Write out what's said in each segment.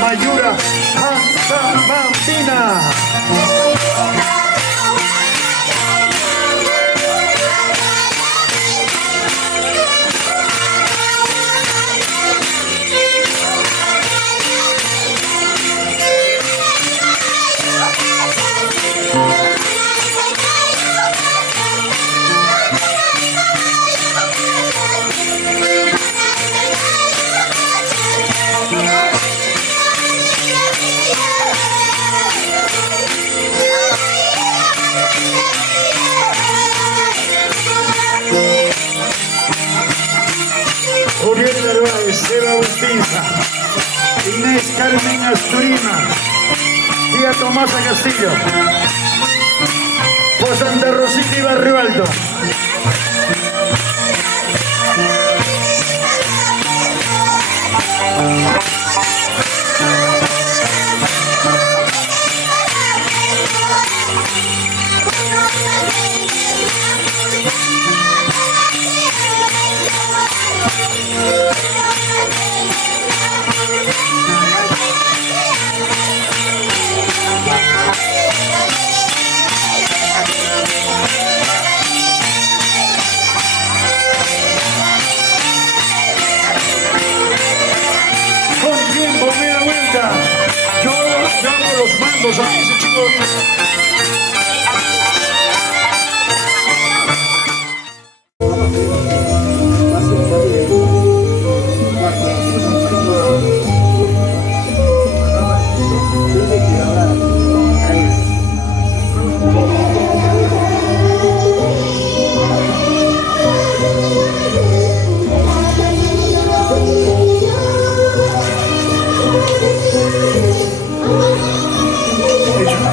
Mayura Hansamambina. Julieta Narváez, Eva Urtiza, Inés Carmen Asturina, Tía Tomasa Castillo, por Santa Rosita y Barrio Alto. Yo llamo los mandos a ese chico.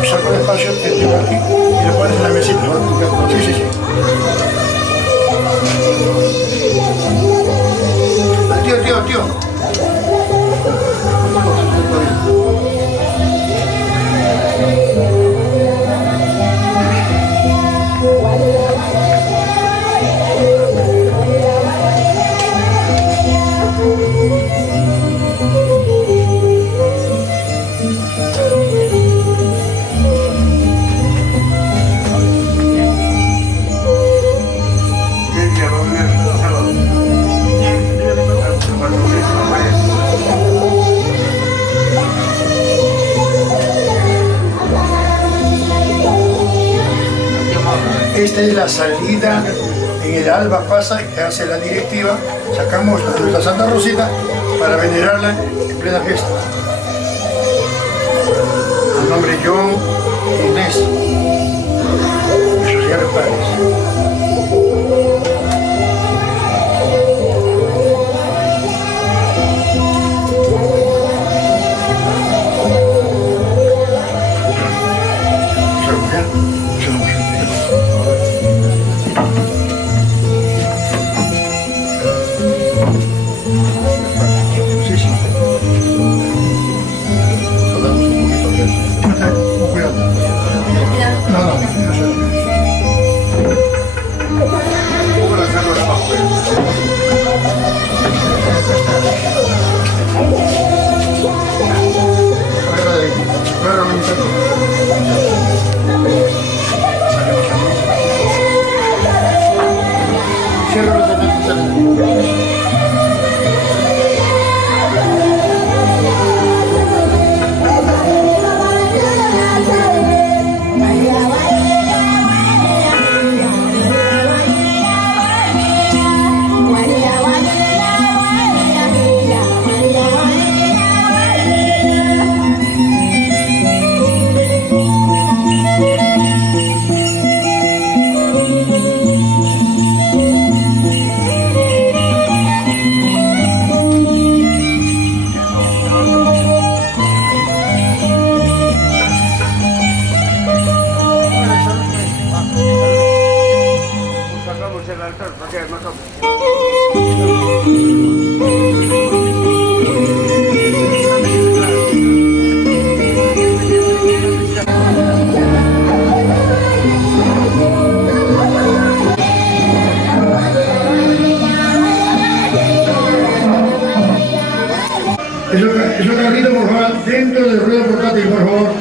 Saco el espacio que tengo aquí y lo pones en la mesita. Sí, sí, sí. Tío. Esta es la salida, en el alba pasa y hace la directiva, sacamos a nuestra Santa Rosita para venerarla en plena fiesta. A nombre de John e Inés, nuestros señores padres. Eso carrito, por favor. carnaval dentro del ruedo portátil, por favor.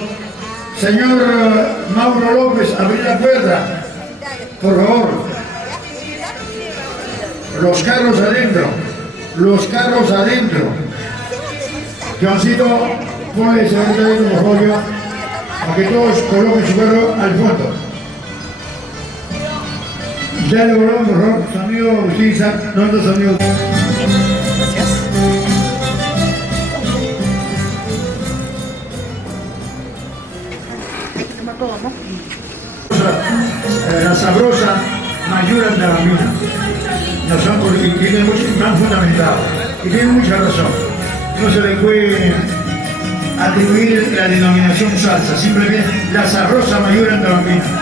Señor Mauro López, abrir la puerta, por favor. Los carros adentro, los carros adentro. Johncito, ponle ese carrito adentro, por favor, para que todos coloquen su carro al fondo. Dale volumen, por favor, su amigo Agustín Isaac, nuestros amigos. Gracias. La sabrosa Mayura Andamina. No son porque tiene mucho, tan fundamentado y tiene mucha razón. No se le puede atribuir la denominación salsa, simplemente la sabrosa Mayura Andamina.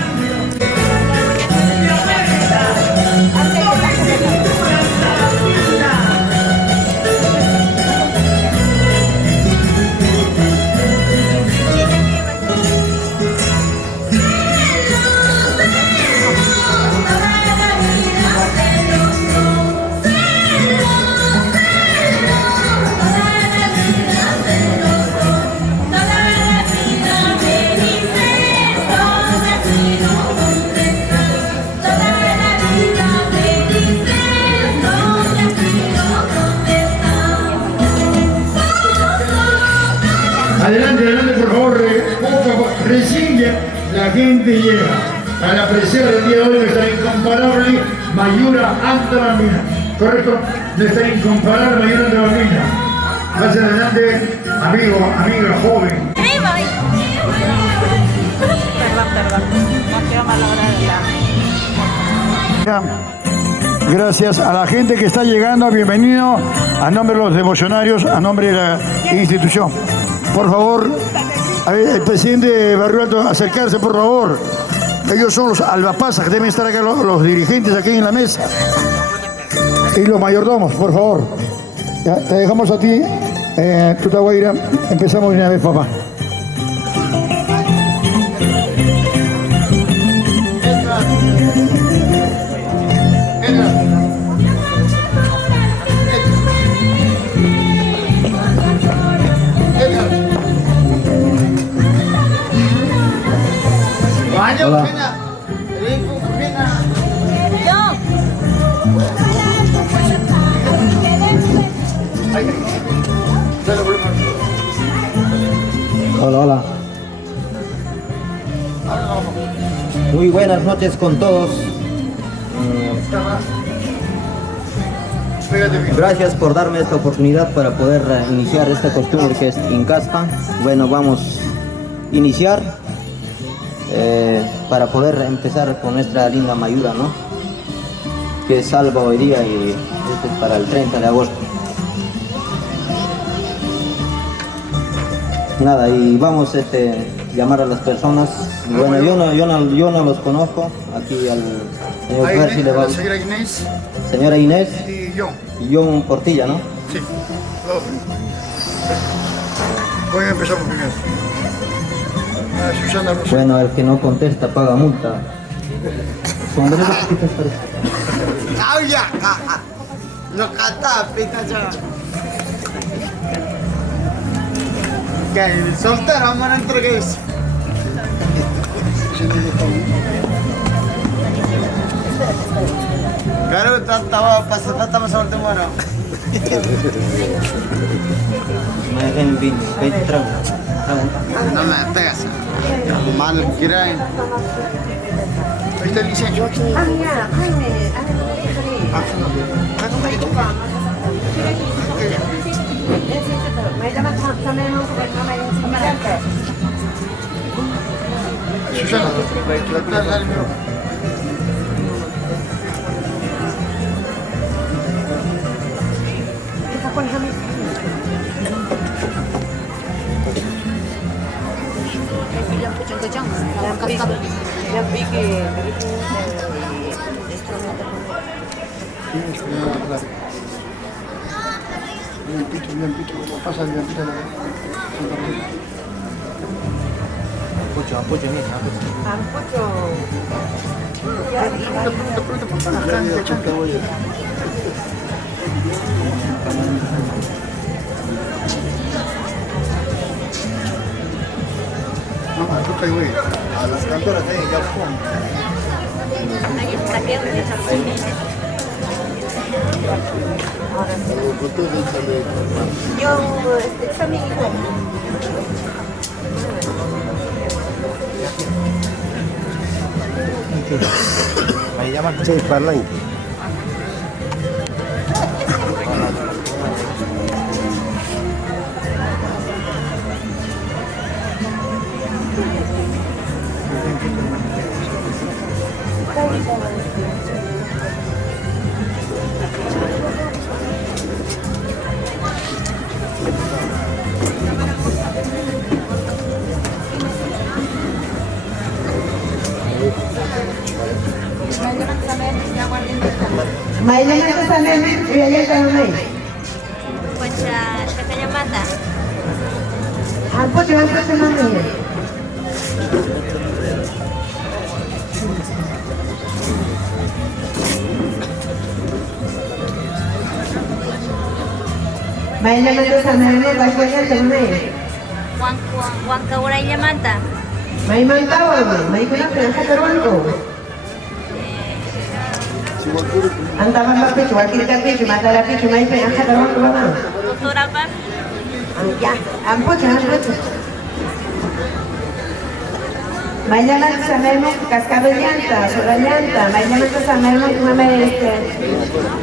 Adelante, adelante, por favor, poco a poco. Recién la gente llega a la presencia del día de hoy, nuestra incomparable Mayura Andamina. ¿Correcto? Nuestra incomparable Mayura Andamina. Pasen adelante, amigo, amiga, joven. Perdón. No quiero malograr la... Gracias a la gente que está llegando, bienvenido a nombre de los devocionarios, a nombre de la institución. Por favor, el presidente Barrio Alto, acercarse, por favor. Ellos son los albapasas, deben estar acá los dirigentes aquí en la mesa. Y los mayordomos, por favor. Ya, te dejamos a ti, Tutaguaira. Empezamos de una vez, papá. Hola. Hola. Muy buenas noches con todos. Gracias por darme esta oportunidad para poder iniciar esta costumbre que es Incaspa. Bueno, vamos a iniciar para poder empezar con nuestra linda Mayura, ¿no? Que salva hoy día y este es para el 30 de agosto. Nada, y vamos a llamar a las personas. Bueno, yo no los conozco. Aquí al señor Percy le va. Señora Inés. Señora Inés. Y yo. Y John Portilla, ¿no? Sí. Voy a empezar por primero. Susana Rosa. Bueno, el que no contesta paga multa. Sombrero chiquitas parece. ¡Ay, ya! No canta, pita ya. Que soltero, vamos a entregar eso. Claro, estaba pasando, estamos soltero, bueno. Me dejen 20 tramos. No me pegas. Mal, quieren. Ahí está el licencia. Susana, dale, Bien pito, pasa el bien pito. Apoyo, A las cantoras ahí, ya Yo, esa mi hijo. Ahí llaman sí, parlanti. May naman ito sa namin. Iyan ka naman. Siya kanya mata. Hampot sa namin. May naman ito sa namin. Basta yan sa namin. Wang kauray niya mata. May mantawag. May kunang sa karuan ko. Ang tamang magpicho, wakil ka picho, matala picho, may pe, ang katawan ko ba? Tutura pa? Ang pucho. May naman sa memo, cascabel llanta, sola llanta, may naman sa memo, may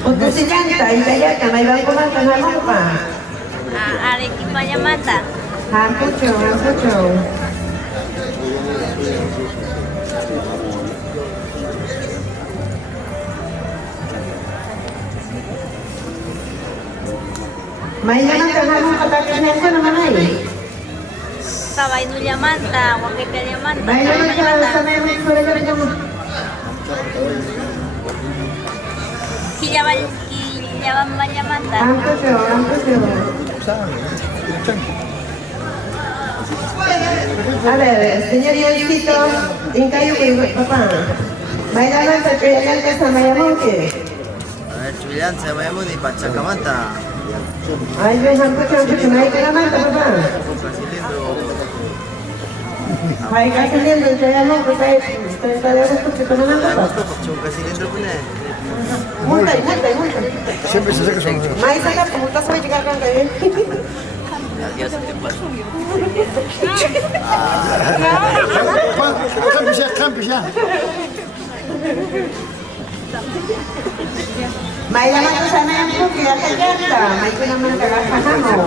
putusi llanta, ikayata, may bangko man, tanamang pa. Arequipa niya mata. Ang pucho. May naman tanamang patakinan ko naman ay. Kaway no niya mata. Wakil ka niya mata. May naman sa memo, sola llanta mo. Kilyawan man niya mata. Ang pucho. A ver, señor Yoncito, en cayo que papá. May naman sa triyagan ka sa Mayamonte. Chulian, se va a ir para Chacamanta. Ay, ves, ang pucho, may ka naman, papá. May kasilindro, kaya mo, kasi 30 de agosto, ko naman, papá. Chunca cilindro pun eh. Multay. Siempre se saca son. May saka, pumuntas may chigar kang kayo. Adiós, tiempo. Cambio ya. May naman ko sana yung puki, at kayata. May ko naman kagakahan mo.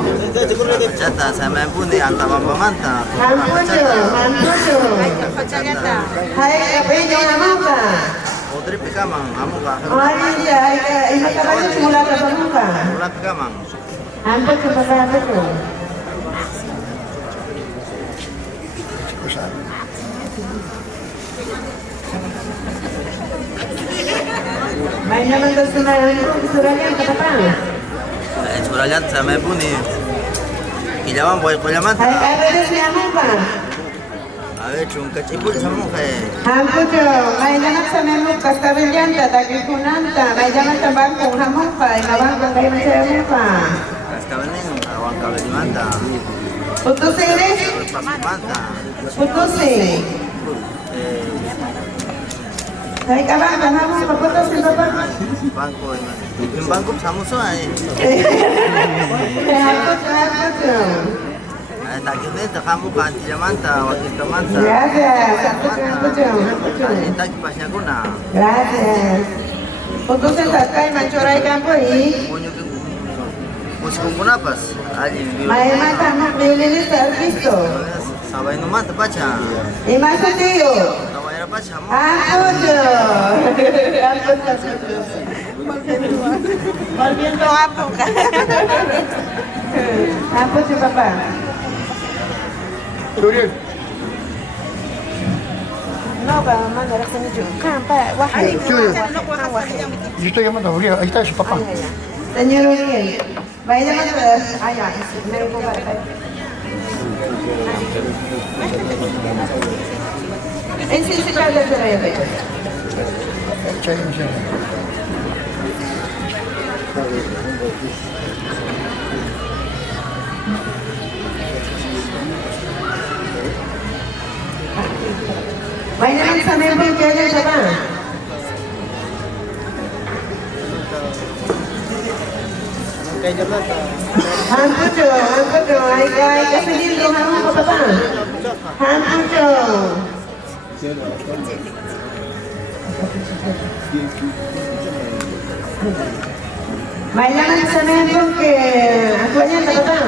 Chata, se me pone anta mamamanta. Ang pucho. Hay, kapinyo naman ka. Otro picaman, amo ka. Ay, matagal mula ka sa muka. Wala picaman. Ang pucho, papá ko. May naman gusto na yung suralian ka pa. Churayan, se me pone. Kilawan, voy con la Hay, manta. averes niya mo ba? A ver, chunca chipul sa mujer. Ang pucho, may naman sa memo, kastabilyanta, tagikunanta, may naman sa bangkong hamon pa, ikabangkong kayo masaya mo pa. Cascabeling, awang kabelimanta. Putusin rin? Pasimanta. Putusin. Hay kabangkong hamon pa, putusin pa pa. Bangko, yung bangko sa muso ay. Ang pucho. Tagyunin, kamu ka antilamanta, wakil ka manta. Gracias, ang pucho. Tagi pa siya ko na. Gracias. Putusin tatkay, manchoray kampo eh. Punyo ka musikong kunapas. Alin, May mata mo, bililis sa arkisto. sabay naman, pa siya. Imasa tiyo. Sabay na pa siya mo. Pucho. Volviendo a poca. Pucho, papá. Gabriel, No, pa, mamá, no era con yo. Campa, guaje. yo estoy llamando a Gabriel, ahí está su papá. Señor Uriel, vaya a mandar. Ay, ya, me lo pongo para en sí, sí, claro, se ve. sampai pun kaya siapa? Hampucho, ay kasih dulu hampu apa? Hampucho. Bailan sa member ke ako niya apa?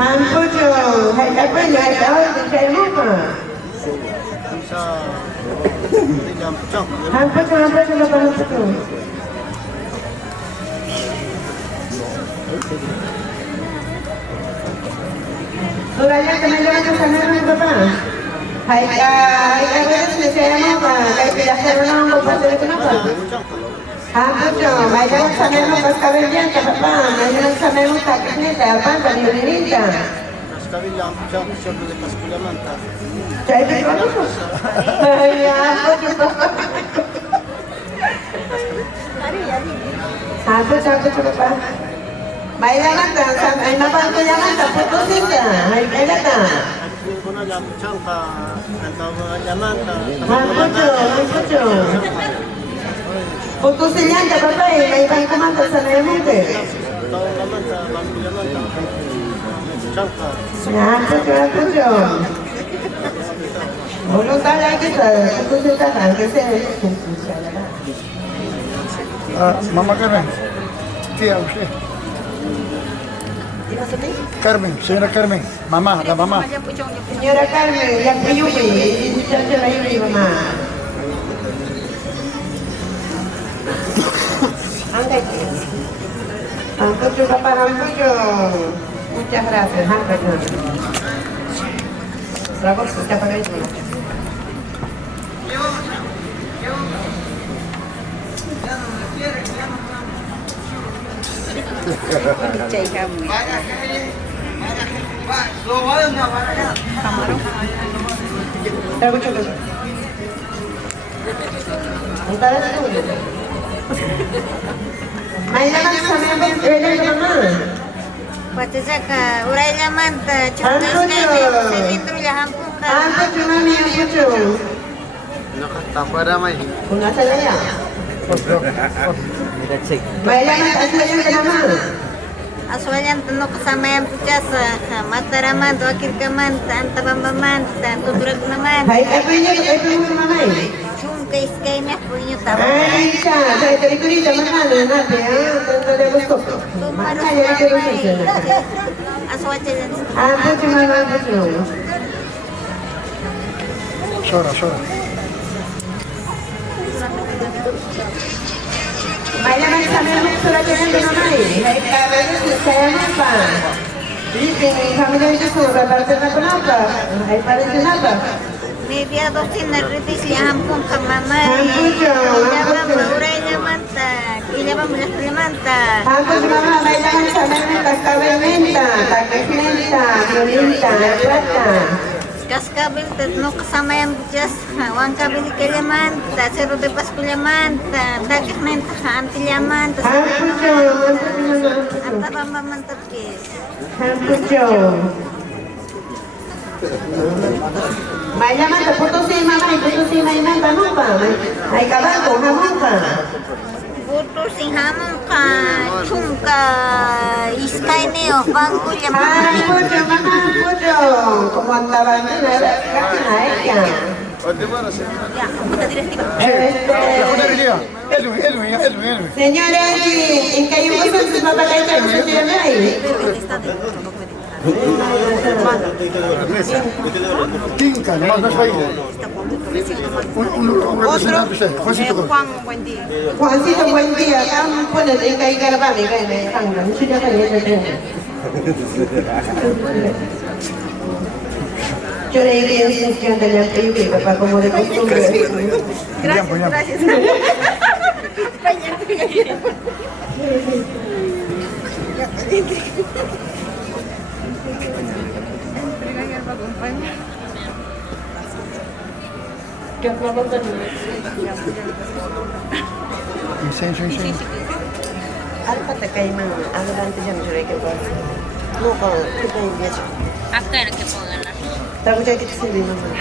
Hampucho, hay apa niya ay tawag din kayo mo pa? Hampucho na pa hampucho. Suraya teman-teman ke sana berapa? Hai beres saya mau apa? Kayak tidak saya mau pasal kenapa? Hampucho, bailan sa member pas kawilan ka pa. Bailan sa member tak ni apa tadi ulinita. Cai di mana? Ya, aku coba. Bailan ka ay mapang kailangan ka putusin ka. Ay kailan ka. Hampucho. Putusin yan ka pa may ibang kumanta sa nayamunte. Hampucho. Ulung tala kita, putusin ka lang kasi Mamá Carmen. Tía, usted. Carmen, señora Carmen. Mamá, la mamá. Señora Carmen, yang piyubi, muchacha la yubi, mamá. Angkat. Hampucho, papá, hampucho. Muchas gracias, hampucho. Bravo, está para eso. Mainan sama yang beda sama. Patizaka, urainya manta, cuma cilindro ya hampung ka. Aku cuma hampucho. Kuna saya ya. Mainan asal yang sama. Aswalyan tanok kasama yang pucasa, mataraman, wakil kaman, antabambaman, tuturag naman. Hai, apa ini mama ini? Chungka iskay na po inyo tama. Ay, siya, saya tadi kuri teman natin, tanto de gusto. Mana ya que lo Aswacha yan. Aku cuma hampucho. Llora. Mainan sama yang surat yang mana ini? Hai, kabarnya saya apa? Ini familia itu sudah berarti kenapa? Hai, pada kenapa? Maybe ados tinaritis ya hampung ka mama. Hampucho. Urainya manta, kilaba mo na manta. Aku cuma mainan sama yang kaskawenta, takesmenta, violenta, plata. Kaskabil no kasama yang bujas, wang kabil kelaman, cero de paskuliaman, dagah menta antilaman, Hampucho. anta bamba tapis. Hampucho. Mainan tak putusin mainan tanong pa. Ay kabago, hamon pa. Buto sing hamon ka, chungka iskay niyo, bangko yaman. Hampucho, hampucho. Kumantaban na kakain ka. Ya, puta directiva. Edwin. Señora, ¿en qué hay un cosa que papá que está en ahí? Quinca, nomás no es país. Un representante usted, Juancito. Juan, buen día. Juancito, buen día. Vamos a poner en que hay caravana y ven, no sé yo yo le diría instrucción de la que papá, como de costumbre. Gracias. Incenso. Alpa te cae más adelante ya no sé qué pasa. No, para que te envíes. Acá era que pongan la Takuya que se ve, mamá.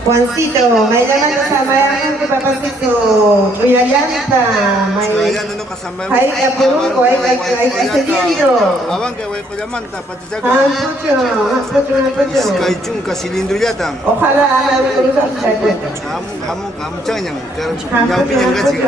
Juancito, may laman ka sa mayaman ko papasito. Uyayanta, may... Hay kapurong ko, ay kasilindro. Abang kay way kulamanta patijaga. Pucho. Kay chung ka silindro yata. Ojalá ala ko sa sayo. Kamu chanyang kar yang pinyang gaji.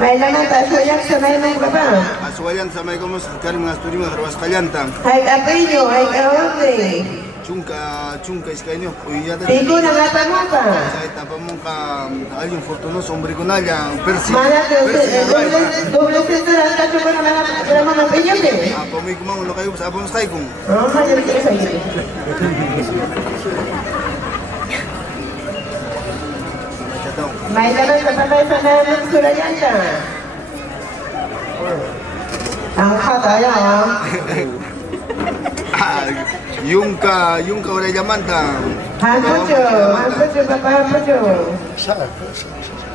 May laman ka sa yak sa mayaman ko pa. Aswayan sa may komos kalim ngasturi mahruas kalyanta. Hay kapinyo, hay kaote. Chungka iskainyo uyata. Pico na mata mo pa. Sa etapa mo ka alguien fortunoso hombre con alla persi. Mana doble cintura ang kaso ko naman ang mga pinyo eh. Apa mo kumang lo kayo sa abong stay kung. Oh, madali ko sa iyo. May laman sa patay sa namin surayanta. Ang kataya ah. Yung ka oray yamanta. Hampucho, papa, hampucho.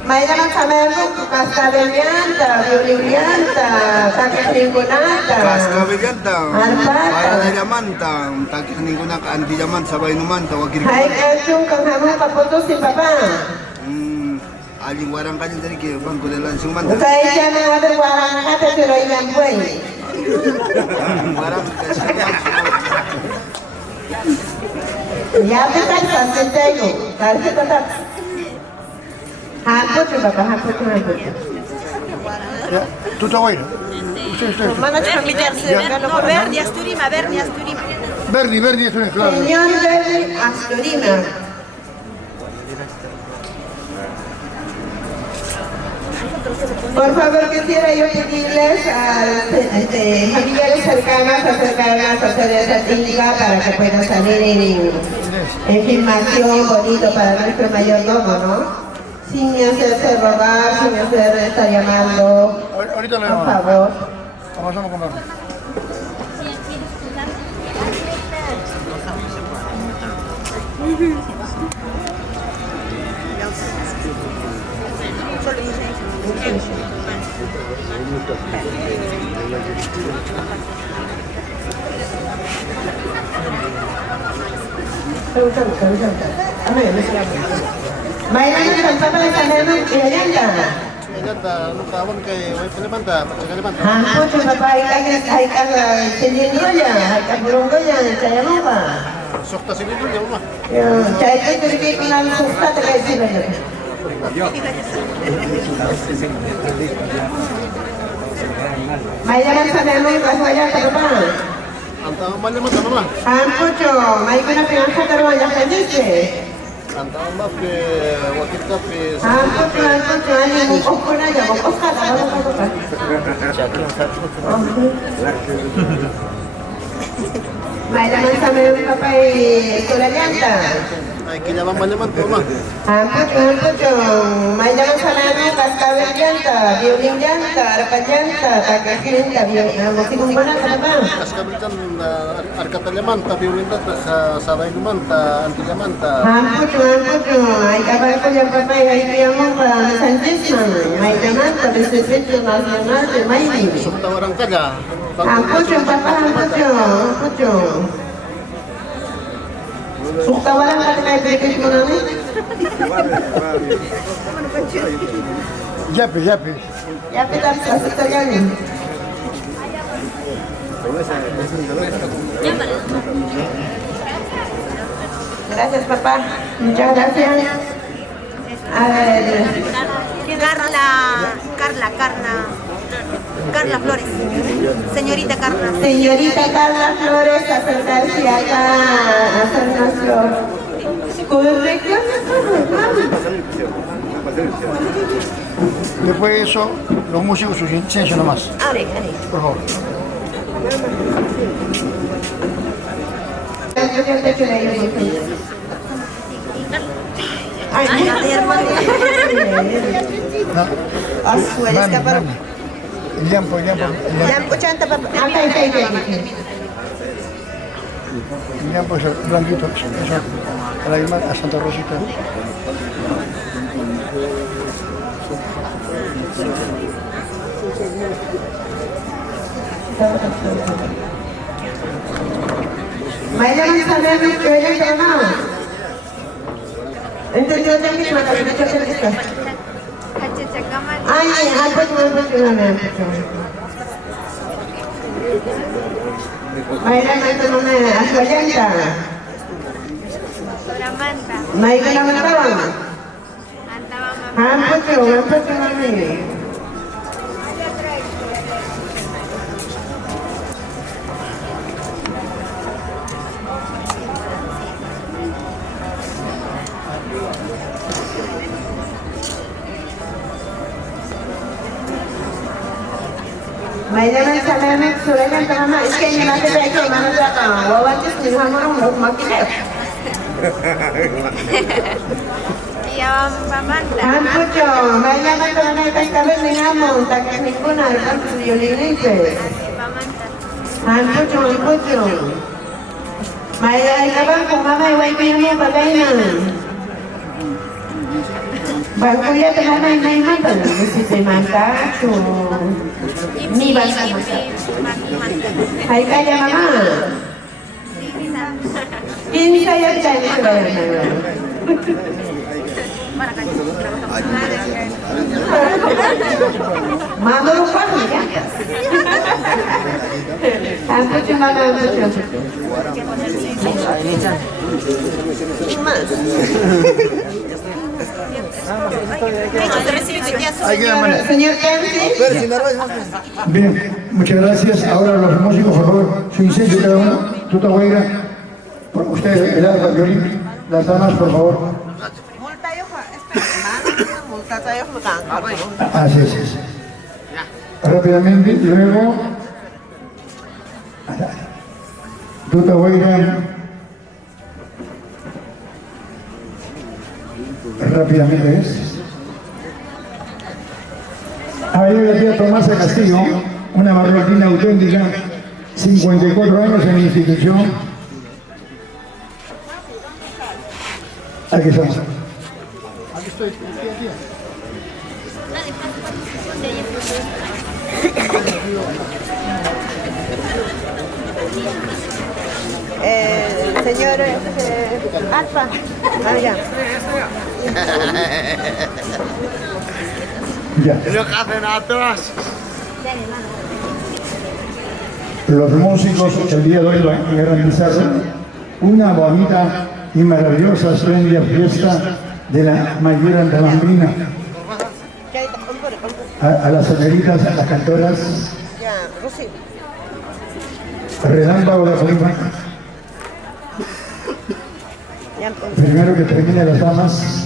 May naman sa meron, kaskabelyanta, violiyanta, takasingkunata. Kaskabelyanta. Arpata. Para na yamanta. Takikanin ko na ka anti yaman sabay naman tawagin ko. Hay kachong kang hamong kaputo si papa. Aling warang kanya dari ke bangko de langsung manta. Kaya siya na nga daw warang nakata tuloy ng buhay. Warang kasi Yapi tak sa sentego, kasi tatak. Hampucho, papa, hampucho. Tú estás bueno. No, Verdi, Asturima. Verdi, eso es claro. Señor Verdi Asturima. Por favor, quisiera yo pedirles a familiares cercanas a hacer esa técnica para que puedan salir en filmación bonito para nuestro mayordomo, ¿no? Sin hacerse rogar, sin hacer estar llamando. Ahorita lo Por llamamos. favor. Vamos a comer. Mainan ang pagpapalay sa namin, pinaganda. kawan kay way palimanta, patsagalipanta. Hampos yung babae ay kang silindro niya, ay kang burunggo niya, saya mo ba? Sukta silindro niya mo. Saya ko turibig ko lang sukta tagay sila niya. May naman sa namin, kaswaya ka ba? Anta malimanta mama. Hampos yung, may ko na pinangkatarwa niya kanisi. Anta mama pe wakit ka pe. Hampos yung, ano yung mukos ko na niya, mukos ka, tama ka ba? May naman sa namin, papay, kulanyanta. Ay kinyaman malimanta mama. Hampos yung, may naman sa namin, kaskawin llanta, violin llanta, harapan llanta, tagasinta, musikong ba na ka ba? Kas kabritan arkata limanta, biulinta sa sabay limanta, anti limanta. Hampos yung, ay kabay ko yung papay, ay kaya mo ba, santisman, may llanta, Distrito Nacional de Mayni. Sukta warang kaga. Hampos yung papa, hampos yung. Sukta walang ka na ibigay mo namin? Yape. Ya pitap sa sukta yan. Gracias, papá. Muchas gracias. A ver. Carla Flores. Señorita Carla. Señorita Carla Flores, acercarse acá a hacer nuestro currículum. Después de eso, los músicos su silencio nomás. Por favor. Lampu canta, papá. Okay. Ya pues blanquito, eso, a la imagen, a Santa Rosita. Maya Manzanero, que oye el llamado. ¿Entendió también que me la derecha que está? Ay, pues Maya Manzanero, Azuayanta. Maya Manzanero. Pues mami. Maidanan sana suragan tama iskay na natin tayo kay mano sa ka wawantis ni hamoro mo makita. Iya pamanta. Hampucho, maidanan tama kay kabel ni hamon takas ni kunar kan yulinipe. Pamanta. Hampucho. Maidanan kabang kung mamay way mo bagay na. Bangkuya teman main mata, mesti semanta, ni bangsa mata. Hai kaya mama. Ini saya cari sebenarnya. Mama lupa ya. Aku cuma mau Señor Bien, muchas gracias. Ahora los músicos, por favor, su incendio cada uno. Tuta Guaira, por ustedes, el arpa, violín, las damas, por favor. Así es. Rápidamente, luego. Tuta Guaira. Rápidamente es. Ahí la tía Tomasa Castillo, una marroquina auténtica, 54 años en la institución. Aquí estamos. Aquí estoy, tía. Señor Alfa. Ya. Los músicos el día de hoy van a realizar una bonita y maravillosa, espléndida fiesta de la Mayura Antabambina. A las señoritas, a las cantoras. Relámpago de Colima. Primero que termine las damas.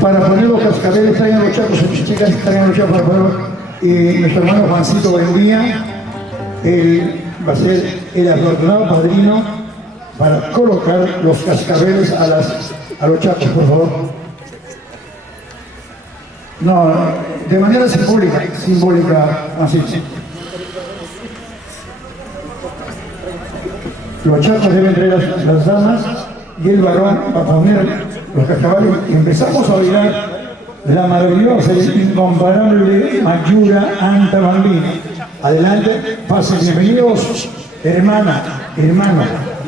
Para poner los cascabeles, traigan los chacos, chicas, traigan los chacos, por favor. Y nuestro hermano Juancito Buendía, él va a ser el afortunado padrino para colocar los cascabeles a los chacos, por favor. No, de manera simbólica, así. Los chacos deben traer las damas y el varón va a poner los cascabeles y empezamos a bailar la maravillosa y incomparable Mayura Antabambina. Adelante, pasen, bienvenidos, hermano,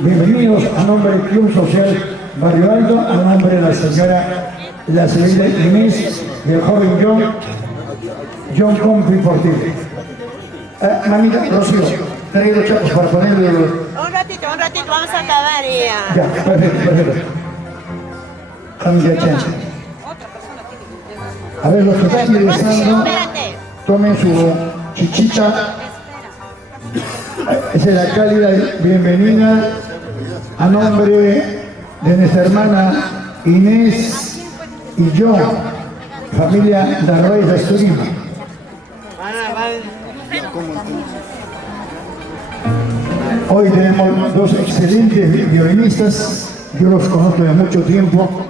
bienvenidos a nombre del Club Social Barrio Alto, a nombre de la señorita Inés y el joven John Compi Portillo. Mamita, Rocío, trae los chacos para ponerle los... Un ratito, vamos a acabar ya. Ya, perfecto. A ver, los que están ingresando, tomen su chichita. Esa es la cálida bienvenida a nombre de nuestra hermana Inés y yo, familia de Reyes de Asturima. Hoy tenemos dos excelentes violinistas, yo los conozco de mucho tiempo.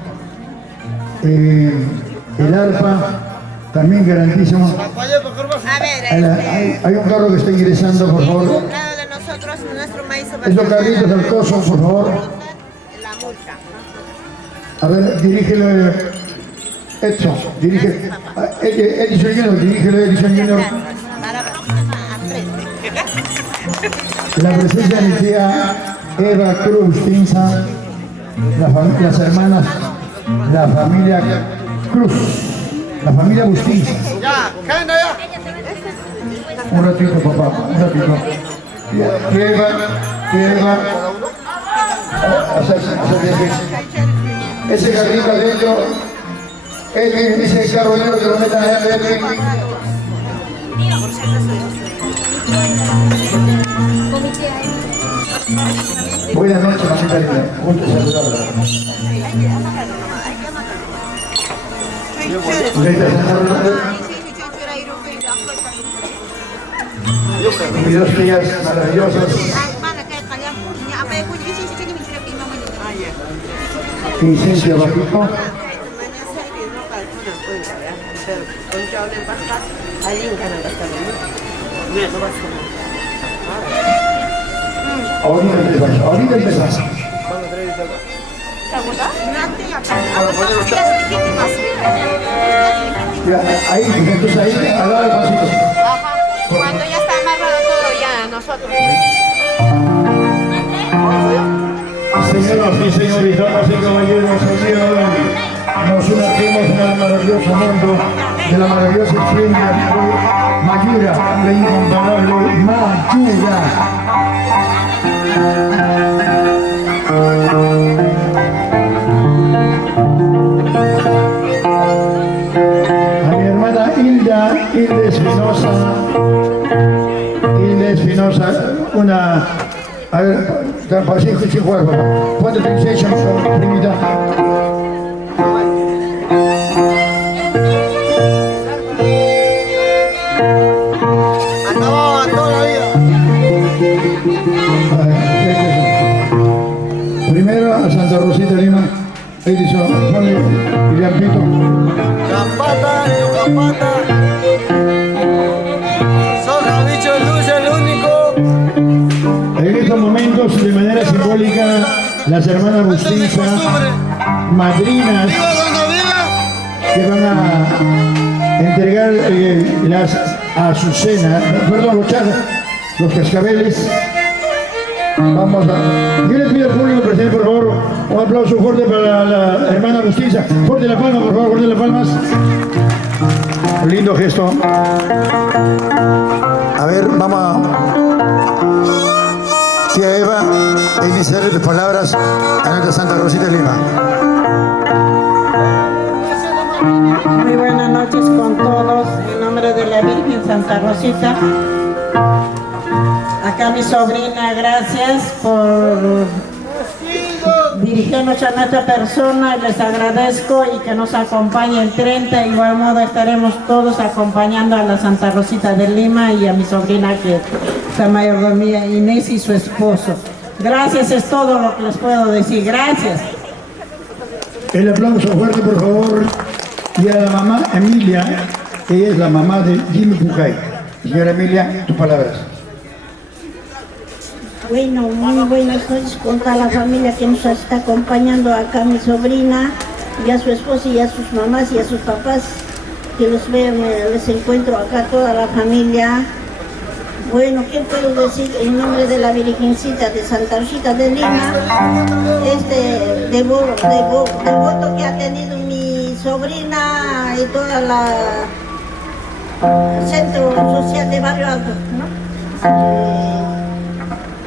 El arpa, también garantísimo. A ver, Hay un carro que está ingresando, por favor. un lado de nosotros, nuestro maíz va a Esos carritos al coso, por favor. la multa. A ver, dirígelo, Edson, dirige. Edison Junior, dirígelo, Edison Junior. La presencia de mi tía Eva Cruz Pinza, las hermanas, la familia Cruz, la familia Bustinza. Ya, caen allá. Un ratito, papá, un ratito. Eva. Ese carrito adentro, ese carro negro que lo metan allá adentro. Buenas noches, mamita linda. Gusto saludarla. Mis dos tías maravillosas. Vicencia Bajito. Ahorita empezamos. Ahí, entonces ahí, agarra el pasito. Cuando ya está amarrado todo, ya nosotros. Señoras y señores, damas y caballeros, el día de hoy nos sumergimos en el maravilloso mundo de la maravillosa estrella Mayura, la incomparable Mayura. A mi hermana Hilda Espinosa, una... A ver, para así jugar, papá. ¿Cuánto te dice primita? Acababa toda la vida. Primero a Santa Rosita Lima. Ahí dice, ponle Iliampito. Capata. Soja, bicho, luz, el único. En estos momentos, de manera simbólica, las hermanas Bustinza, madrinas, Viva Doña Vida. que van a entregar las azucenas, perdón, los cascabeles. Vamos a... Yo les pido al público presente, por favor, un aplauso fuerte para la hermana Bustinza. Fuerte la palma, por favor, fuerte las palmas. Un lindo gesto. A ver, vamos a... Tía Eva, a iniciar tus palabras a nuestra Santa Rosita Lima. Muy buenas noches con todos, en nombre de la Virgen Santa Rosita. Acá mi sobrina, gracias por dirigirnos a nuestra persona, les agradezco y que nos acompañe el 30, de igual modo estaremos todos acompañando a la Santa Rosita de Lima y a mi sobrina que está mayordomía, Inés y su esposo. Gracias, es todo lo que les puedo decir, gracias. El aplauso fuerte, por favor, y a la mamá Emilia, que ella es la mamá de Jimmy Pucay. Señora Emilia, tus palabras. Bueno, muy buenas noches con toda la familia que nos está acompañando acá, mi sobrina, y a su esposo y a sus mamás y a sus papás, que los veo, les encuentro acá toda la familia. Bueno, ¿qué puedo decir en nombre de la Virgencita de Santa Rosita de Lima? Este devoto que ha tenido mi sobrina y toda la centro social de Barrio Alto, ¿no?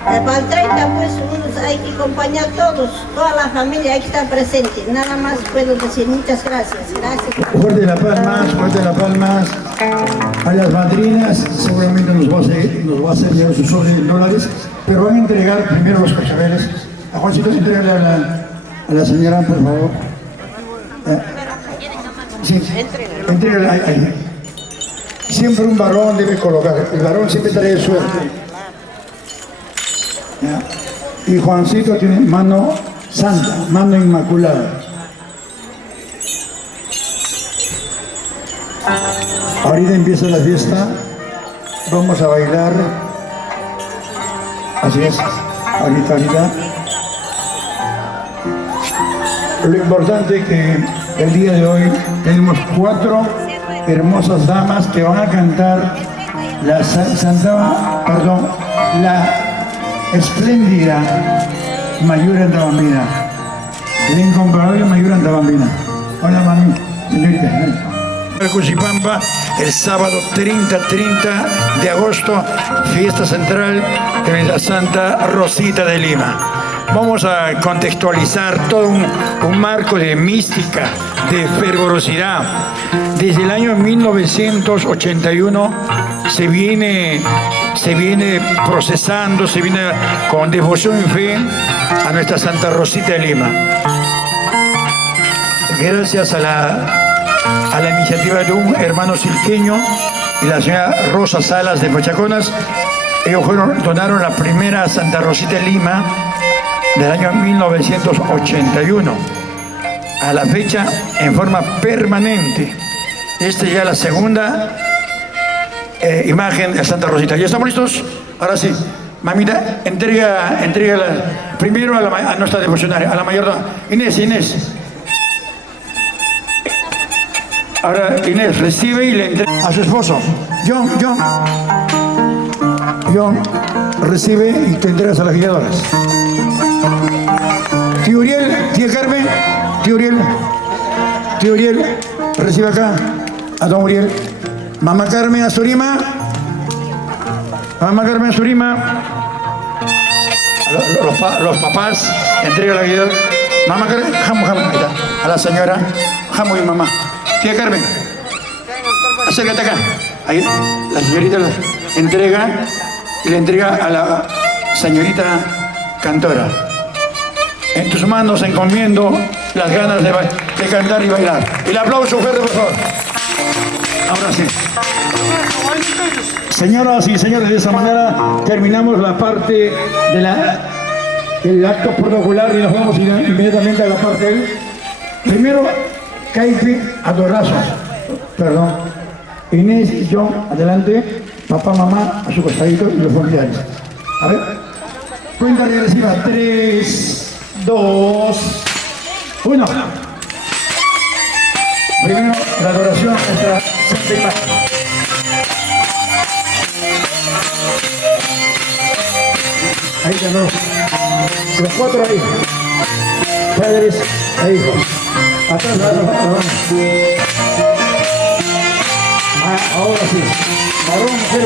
Para el 30 pues hay que acompañar todos, toda la familia hay que estar presente. Nada más puedo decir, muchas gracias. Fuerte las palmas. A las madrinas seguramente nos va a hacer llegar sus $100, pero van a entregar primero los cascabeles. A Juancito, entrégale a la señora, por favor. Sí, entrégale ahí. Siempre un varón debe colocar, el varón siempre trae suerte. ¿Ya? Y Juancito tiene mano santa, mano inmaculada. Ahorita empieza la fiesta vamos a bailar. Así es, ahorita. Lo importante es que el día de hoy tenemos 4 hermosas damas que van a cantar la espléndida Mayura Antabambina, la incomparable Mayura Antabambina. Hola mami, señorita. Cuchipampa, el sábado 30 de agosto, fiesta central de la Santa Rosita de Lima. Vamos a contextualizar todo un marco de mística, de fervorosidad. Desde el año 1981 se viene procesando, se viene con devoción y fe a nuestra Santa Rosita de Lima. Gracias a la iniciativa de un hermano silqueño y la señora Rosa Salas de Pachaconas, ellos donaron la primera Santa Rosita de Lima del año 1981 a la fecha en forma permanente. Esta ya es la segunda imagen de Santa Rosita. ¿Ya estamos listos? Ahora sí. Mamita, entrega primero a nuestra devocionaria, a la mayor Inés. Ahora Inés recibe y le entrega a su esposo. John recibe y te entregas a las guiadoras. Tío Uriel, tía Carmen, tío Uriel, recibe acá a don Uriel. Mamá Carmen Azurima. Los papás entregan la guiadora. Mamá Carmen, a la señora, y mamá. Tía Carmen, acércate acá. Ahí la señorita le entrega a la señorita cantora. En tus manos encomiendo las ganas de cantar y bailar. El aplauso fuerte, por favor. Ahora sí. Señoras y señores, de esa manera terminamos la parte del acto protocolar y nos vamos inmediatamente a la parte del... Primero, Caipi a Dorazos. Perdón. Inés y John, adelante. Papá, mamá, a su costadito y los familiares. A ver. Cuenta regresiva. 3, 2, 1. Primero, la adoración a nuestra Santa Imagen. Ahí quedó. Los 4 ahí. Padres e hijos. Atrás, ahora sí. Varón, mujer.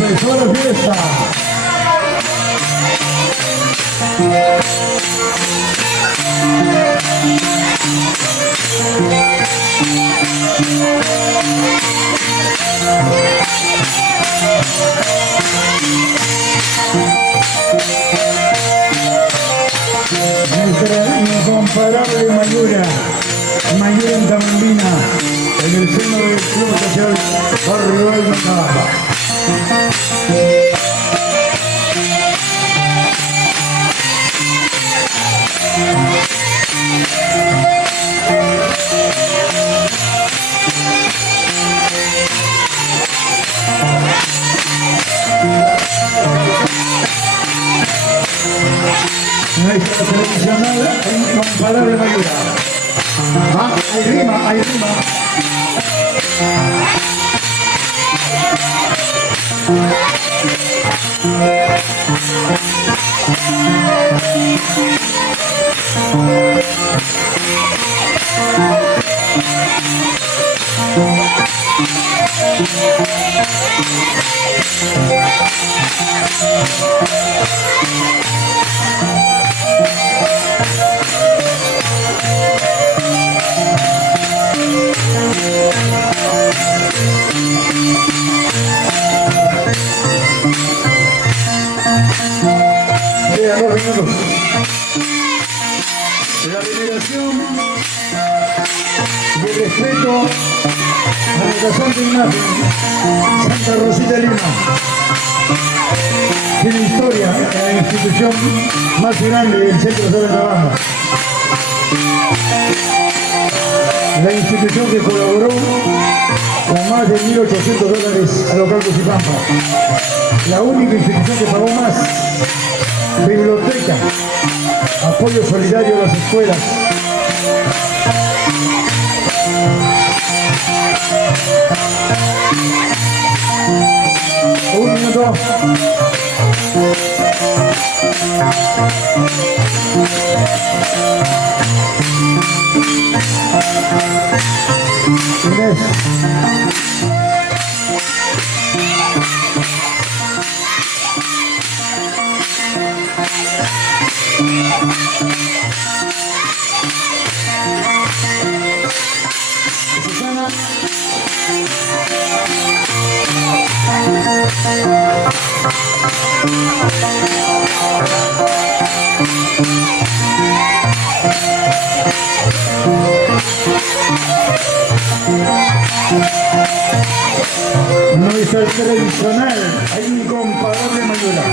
Empezó la fiesta. Nuestra incomparable Mayura Antabambina, en el seno del Club Social Barrio Alto Navaja. Nuestra tradicional e incomparable Mayura. Hay rima. respeto a nuestra santa imagen, Santa Rosita de Lima. Tiene historia en la institución más grande del centro de Sabanabamba. La institución que colaboró con más de $1.800 a local Cusipampa. La única institución que pagó más. Biblioteca, apoyo solidario a las escuelas. Un minuto. Inés. Susana. No es el tradicional, hay un incomparable Mayula.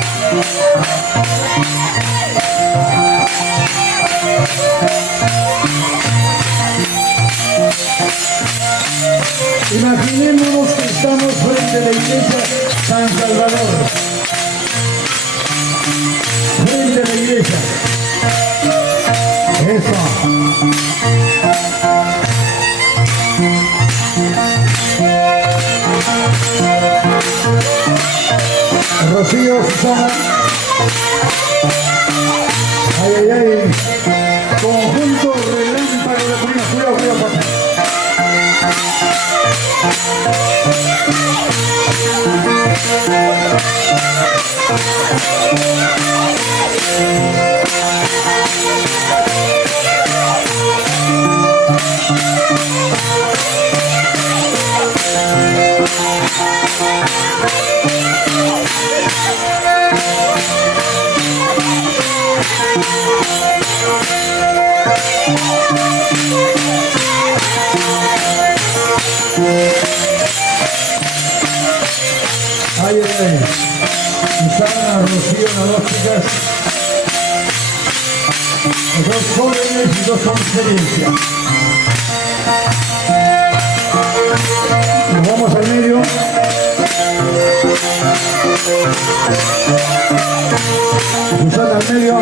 Imaginémonos que estamos frente a la iglesia San Salvador. Frente a la iglesia. Eso. Rocío, Susana. Ay, ay, ay. Conjunto relámpago de Colima. Cuidado, cuidado, papá. Ay, ay, ay. Susana, Rocío, las dos chicas. Los dos jóvenes y dos con experiencia. Nos vamos al medio. Susana al medio.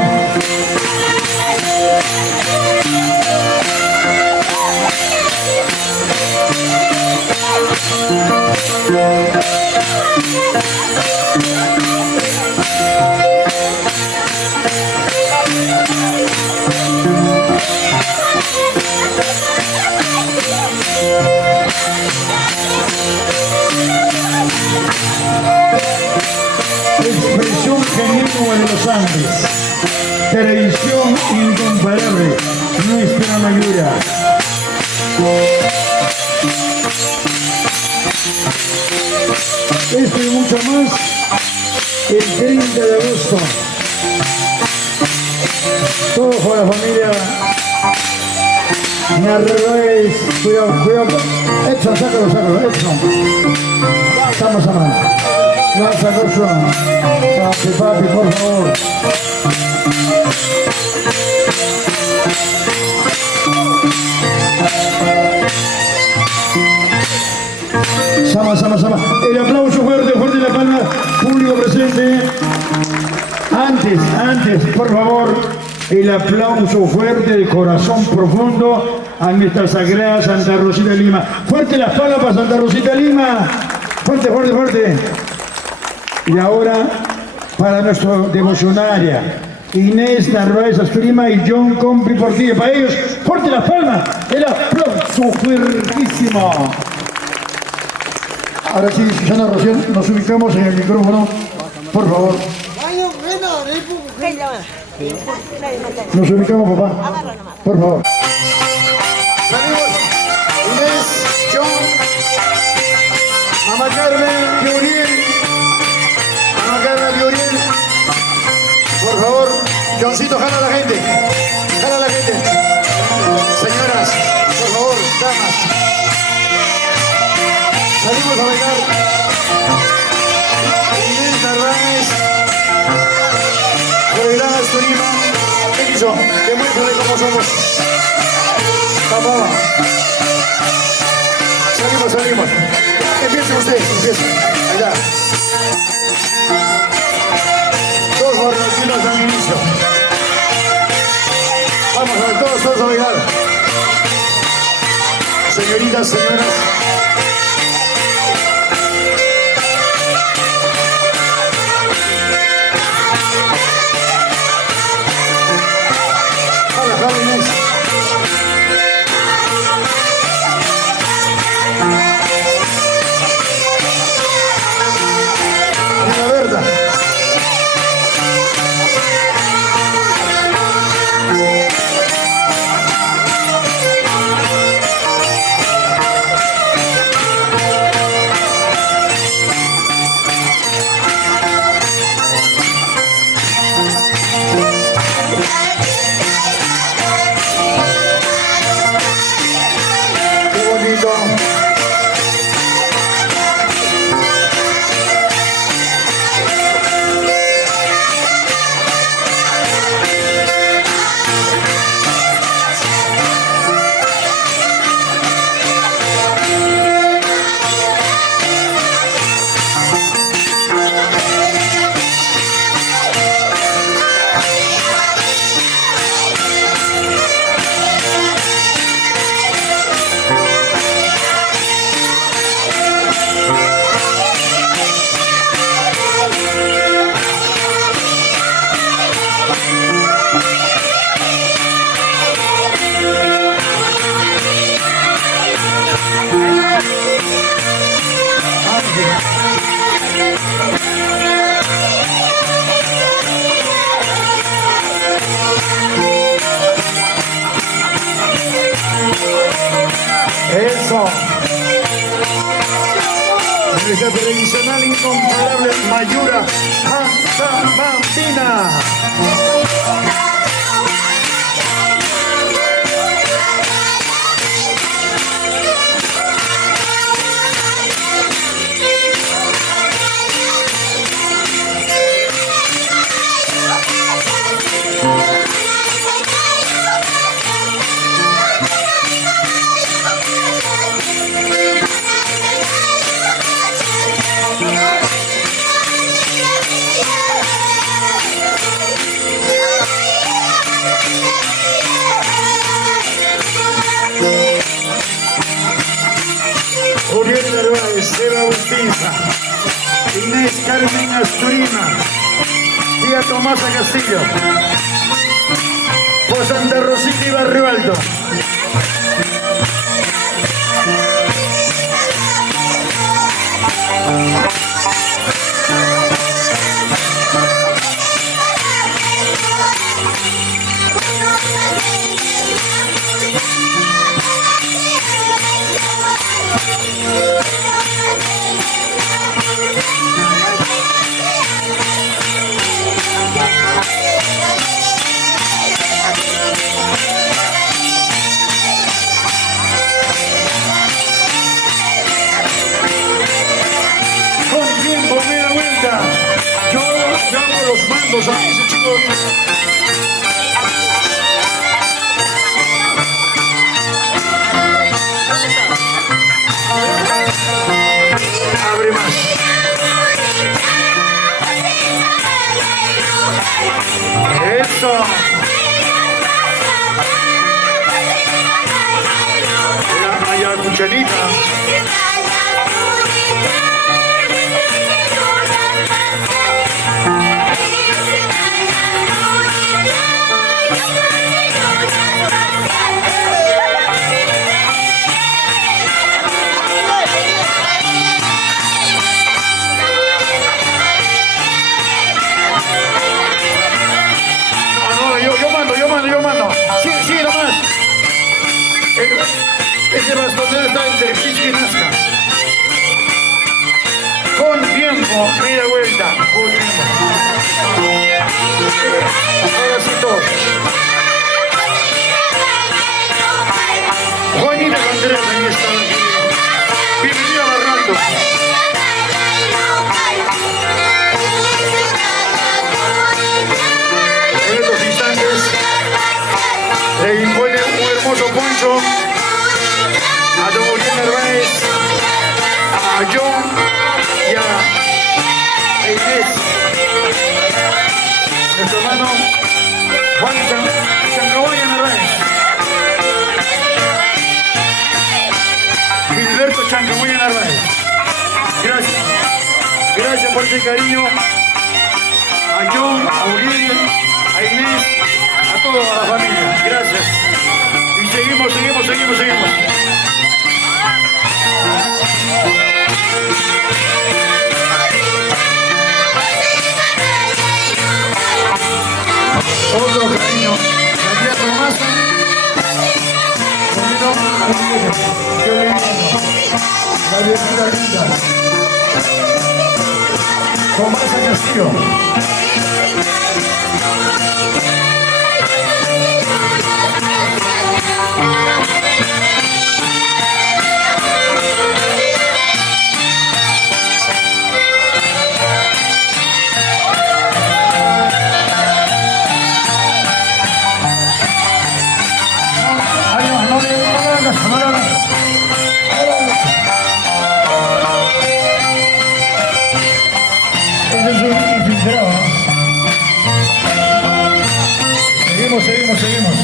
Expresión genuina de los Andes, tradición incomparable, nuestra Mayura. Esto y mucho más el 30 de agosto. Todo con la familia Narváez. Cuidado, cuidado. Edson, sácalo, Edson. Estamos amando. Vamos a Edson. Papi, por favor. Sama. El aplauso fuerte la palma, público presente. Antes, por favor, el aplauso fuerte de corazón profundo a nuestra sagrada Santa Rosita de Lima. Fuerte las palmas para Santa Rosita de Lima. Fuerte. Y ahora, para nuestra devocionaria, Inés Narváez Asturima y John Compri Portilla. Para ellos, fuerte las palmas, el aplauso fuertísimo. Ahora sí, Susana, Rocío, nos ubicamos en el micrófono, por favor. Nos ubicamos, papá, por favor. Salimos, Inés, John, Mamá Carmen, Uriel, por favor, Johncito, jala a la gente, señoras, por favor, damas. Oscar, Inés Narváez, Froilán Asturima. ¿Qué hizo? Demuéstrale cómo somos. Vamos. Salimos. Empiecen ustedes, empiecen. Allá. Dos borrachinos dan inicio. Vamos a ver, todos a bailar. Señoritas, señoras. Jala, Inés. Mira, Berta. Qué bonito. Eso. Nuestra tradicional incomparable Mayura Bambina. Julieta Narváez, Eva Bustinza, Inés Carmen Asturima, Tía Tomasa Castillo, por Santa Rosita y Barrio Alto. Con tiempo, media vuelta. Yo llamo los mandos a ese chico. Abre más. Eso. La ayacuchanita. Yo mando. Sí, nomás. Ese bastonero está entre Pisco y Nazca. Con tiempo, media vuelta. Con tiempo. Ahora sí todos. Juanita Contreras también está aquí. Bienvenido a Barranco. cariño a John, a Uriel, a Inés, a toda la familia. Gracias. Y seguimos. Otro cariño, la tía Tomasa, la viejita linda, Tomasa Castillo. Seguimos.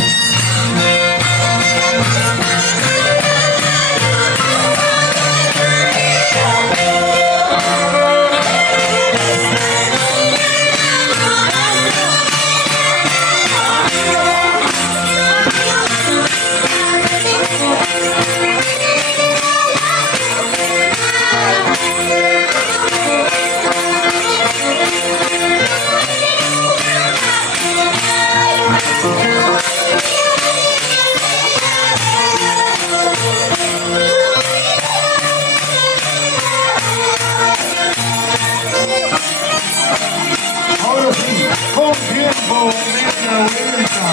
Ahora sí, con tiempo, media vuelta.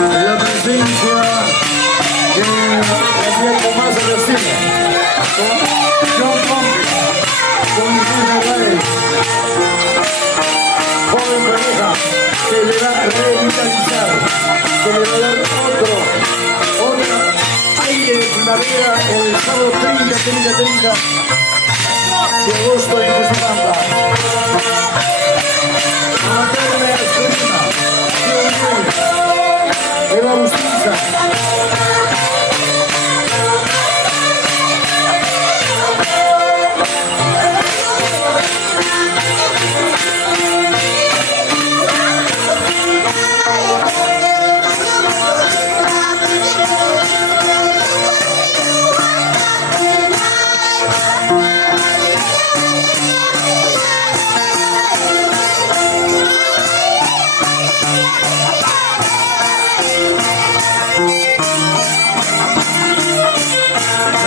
La presencia de Daniel Tomás de la Silva, con John Pompe, con Luis Reyes, joven pareja que le va a revitalizar, que le va a dar otro aire de primavera el sábado 30 de agosto en Cochabamba. Materna Estorina, Eva Bustinza.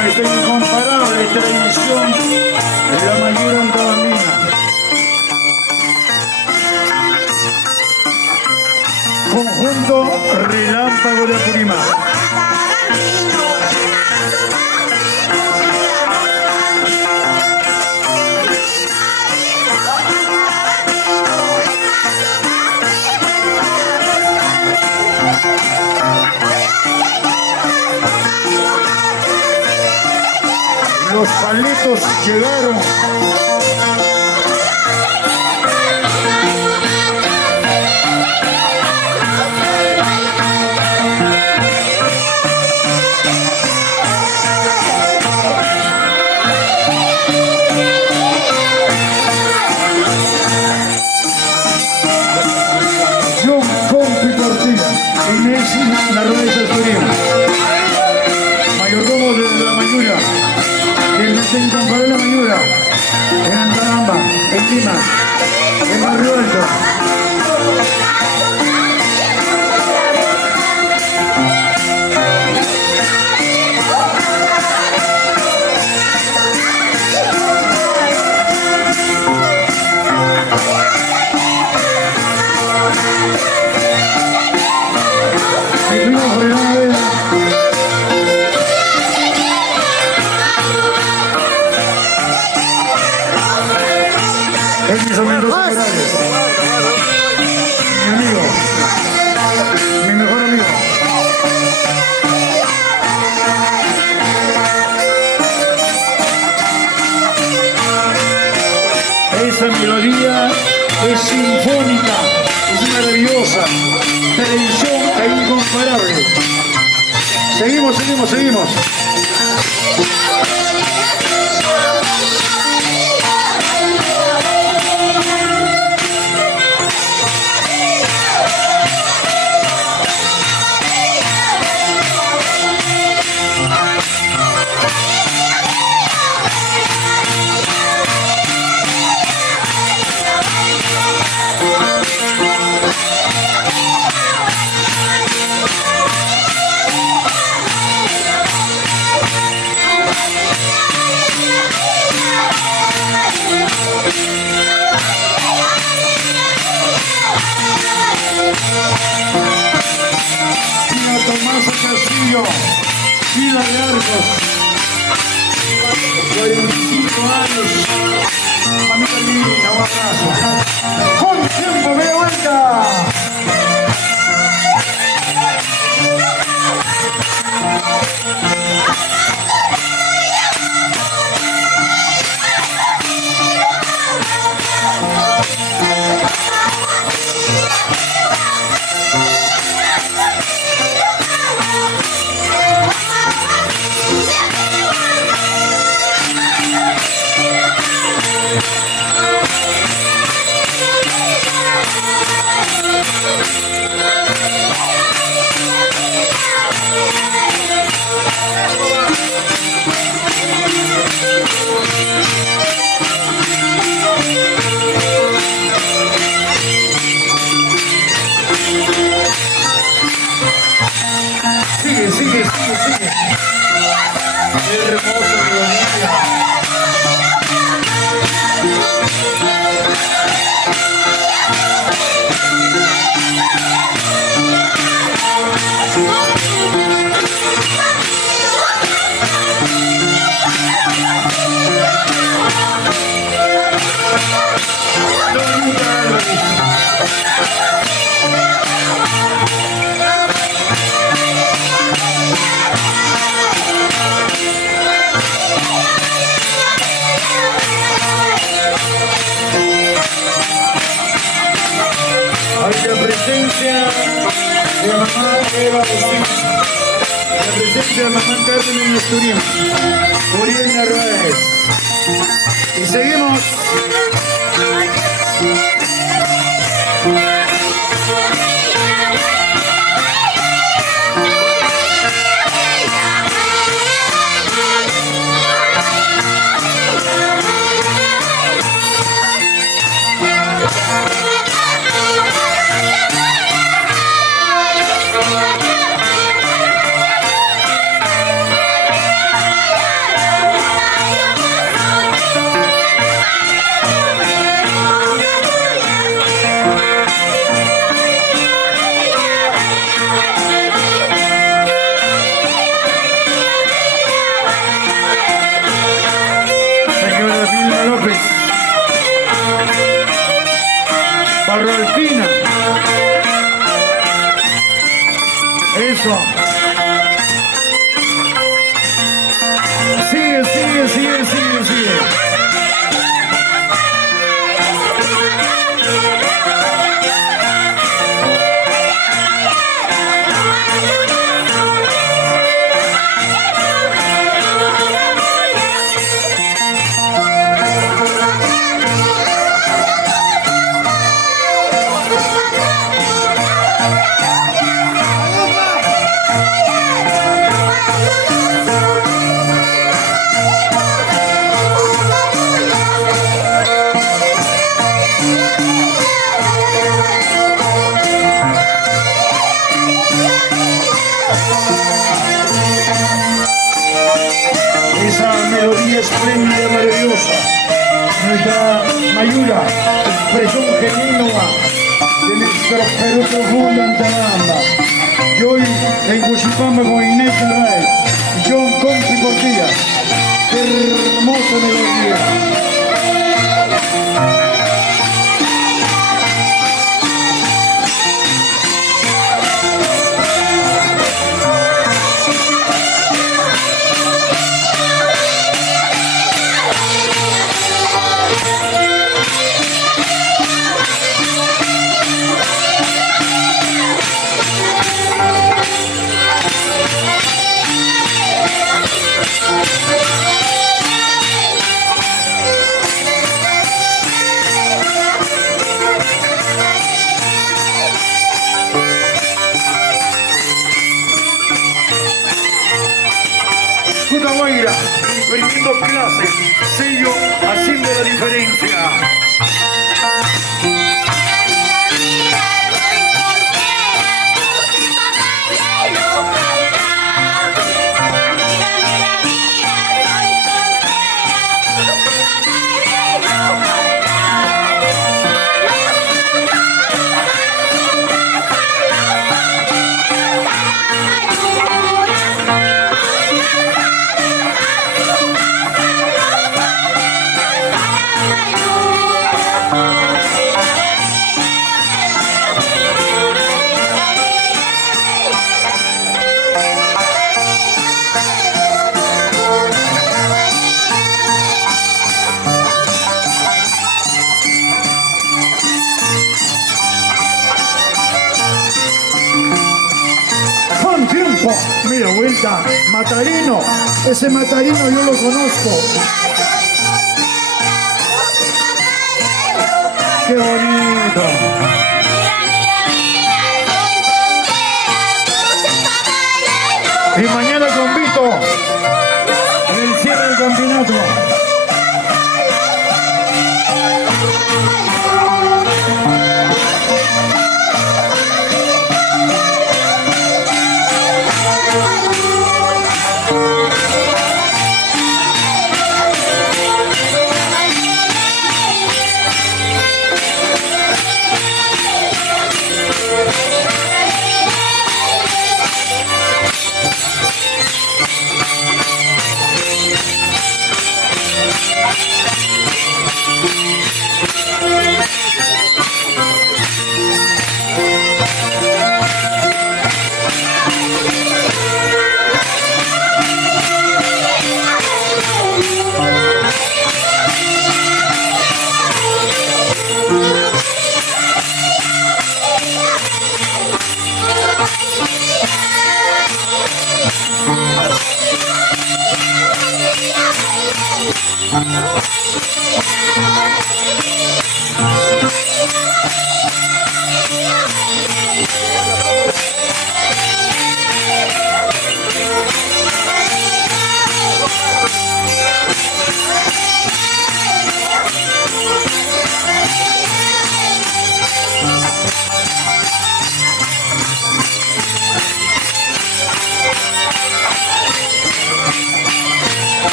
Esta incomparable tradición de la Mayura andamina. Conjunto Relámpago de Apurímac. Los palitos llegaron. John Pompi Portilla, Inés Narváez Estorina, mayordomo de la Mayura. Se incomparó la Mayura en Antaramba, en Lima, en Barrio Alto. Mi primo Fernando Vela. Mendoza Morales. Mi amigo. Mi mejor amigo. Esa melodía es sinfónica, es maravillosa, tradición e incomparable. Seguimos, seguimos, seguimos. Tomasa Castillo, Vida de Arcos, 45 años, amiga linda, un abrazo. ¡Con tiempo, media vuelta! Sigue, sigue, sigue, sigue. Qué hermosa melodía. La presencia de mamá Eva Bocín, la presencia de mamá Carmen Esturín, Uriel Narváez. Y seguimos. Barro Alpina. Eso. Sigue, sigue, sigue, sigue, sigue. Esa melodía espléndida, maravillosa, nuestra Mayura, expresión genuina de nuestro Perú profundo en Taramba. Y hoy en Cuchipamba con Inés Ray, John Country Portilla. Qué hermosa melodía. Curso clases, sello haciendo la diferencia. Tiempo, mira, vuelta, Matarino, ese Matarino yo lo conozco. Qué bonito. Y mañana con Vito, en el cierre del campeonato.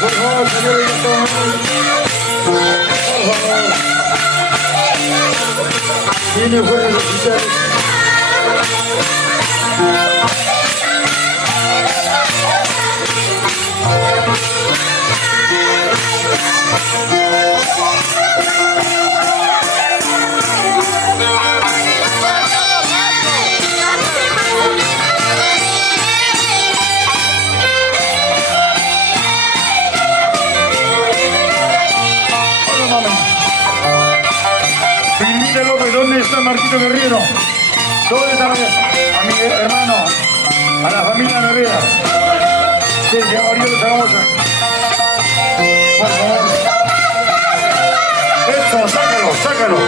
Por favor, señores, tiene fuerzas oficiales. ¿Dónde está Marquito Guerrero? ¿Dónde está? A mi hermano, a la familia Guerrero. Sí, señor, yo les vamos a... Por favor. Eso, sácalo, sácalo.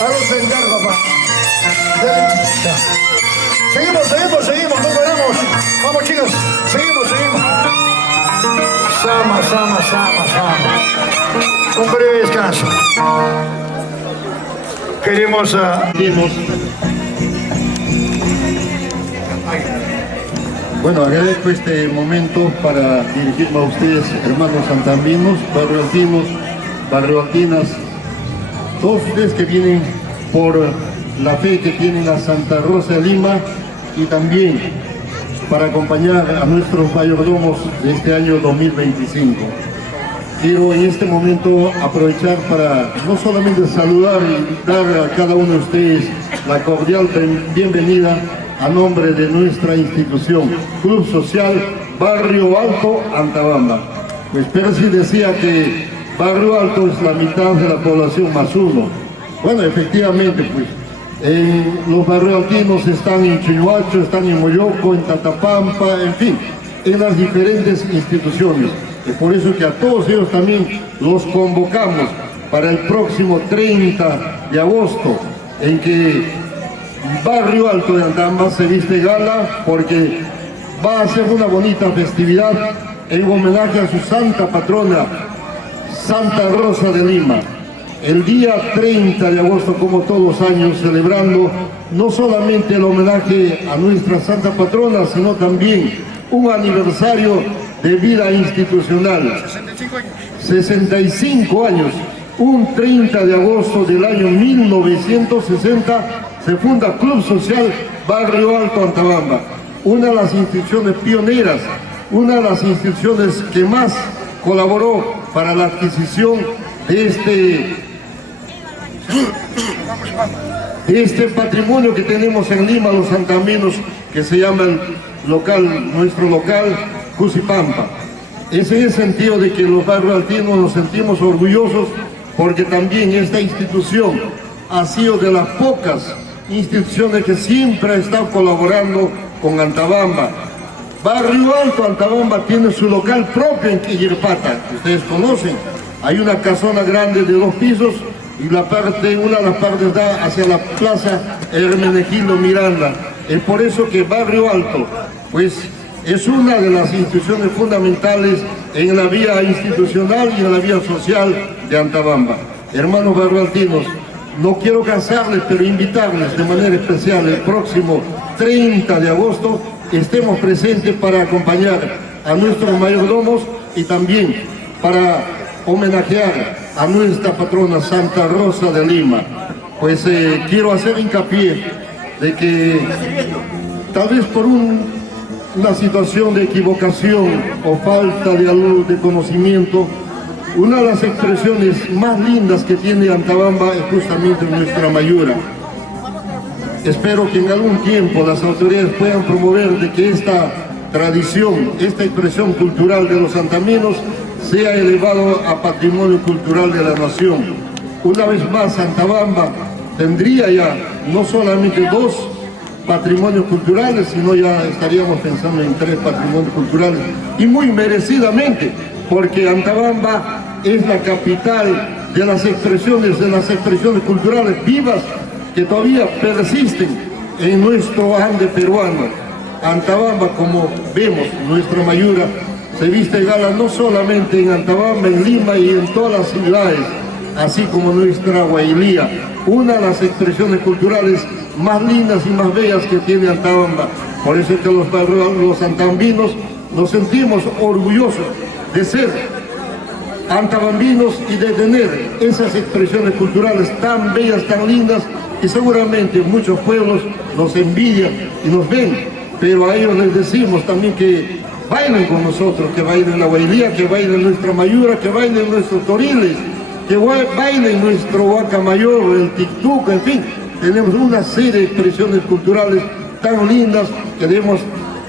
Vamos a sentar, papá. Dale, chichita. Seguimos, no paramos. Vamos, chicos, seguimos. Sama. Un breve descanso. Queremos Bueno, agradezco este momento para dirigirme a ustedes, hermanos santambinos, barrioaltinas, todos ustedes que vienen por la fe que tienen a Santa Rosa de Lima y también para acompañar a nuestros mayordomos de este año 2025. Quiero en este momento aprovechar para no solamente saludar y dar a cada uno de ustedes la cordial bienvenida a nombre de nuestra institución, Club Social Barrio Alto Antabamba. Pues Percy decía que Barrio Alto es la mitad de la población más uno. Bueno, efectivamente, pues, los barrioaltinos están en Chihuahua, están en Moyoco, en Tatapampa, en fin, en las diferentes instituciones. Es por eso que a todos ellos también los convocamos para el próximo 30 de agosto, en que Barrio Alto de Antabamba se viste gala, porque va a ser una bonita festividad en homenaje a su santa patrona, Santa Rosa de Lima. El día 30 de agosto, como todos los años, celebrando no solamente el homenaje a nuestra santa patrona, sino también un aniversario de vida institucional. 65 años. Un 30 de agosto del año 1960 se funda Club Social Barrio Alto Antabamba, una de las instituciones pioneras, una de las instituciones que más colaboró para la adquisición de este patrimonio que tenemos en Lima, los santaminos, que se llama nuestro local Cusipampa. Es en el sentido de que los barrioaltinos nos sentimos orgullosos, porque también esta institución ha sido de las pocas instituciones que siempre ha estado colaborando con Antabamba. Barrio Alto Antabamba tiene su local propio en Quillirpata, ustedes conocen. Hay una casona grande de 2 pisos y una de las partes da hacia la plaza Hermenegildo Miranda. Es por eso que Barrio Alto, pues, es una de las instituciones fundamentales en la vía institucional y en la vía social de Antabamba. Hermanos barrioaltinos, no quiero cansarles, pero invitarles de manera especial el próximo 30 de agosto estemos presentes para acompañar a nuestros mayordomos y también para homenajear a nuestra patrona Santa Rosa de Lima. Pues quiero hacer hincapié de que tal vez por una situación de equivocación o falta de conocimiento, una de las expresiones más lindas que tiene Antabamba es justamente nuestra mayura. Espero que en algún tiempo las autoridades puedan promover de que esta tradición, esta expresión cultural de los santaminos sea elevado a patrimonio cultural de la nación. Una vez más, Antabamba tendría ya no solamente 2 patrimonios culturales, sino ya estaríamos pensando en 3 patrimonios culturales, y muy merecidamente, porque Antabamba es la capital de las expresiones culturales vivas que todavía persisten en nuestro ande peruano. Antabamba, como vemos, nuestra mayura se viste gala no solamente en Antabamba, en Lima y en todas las ciudades, así como nuestra Huaylía, una de las expresiones culturales más lindas y más bellas que tiene Antabamba. Por eso es que los antabambinos nos sentimos orgullosos de ser antabambinos y de tener esas expresiones culturales tan bellas, tan lindas, y seguramente muchos pueblos nos envidian y nos ven, pero a ellos les decimos también que bailen con nosotros, que bailen la Huaylía, que bailen nuestra mayura, que bailen nuestros toriles, que bailen nuestro Huaca Mayor, el tictuc, en fin, tenemos una serie de expresiones culturales tan lindas que debemos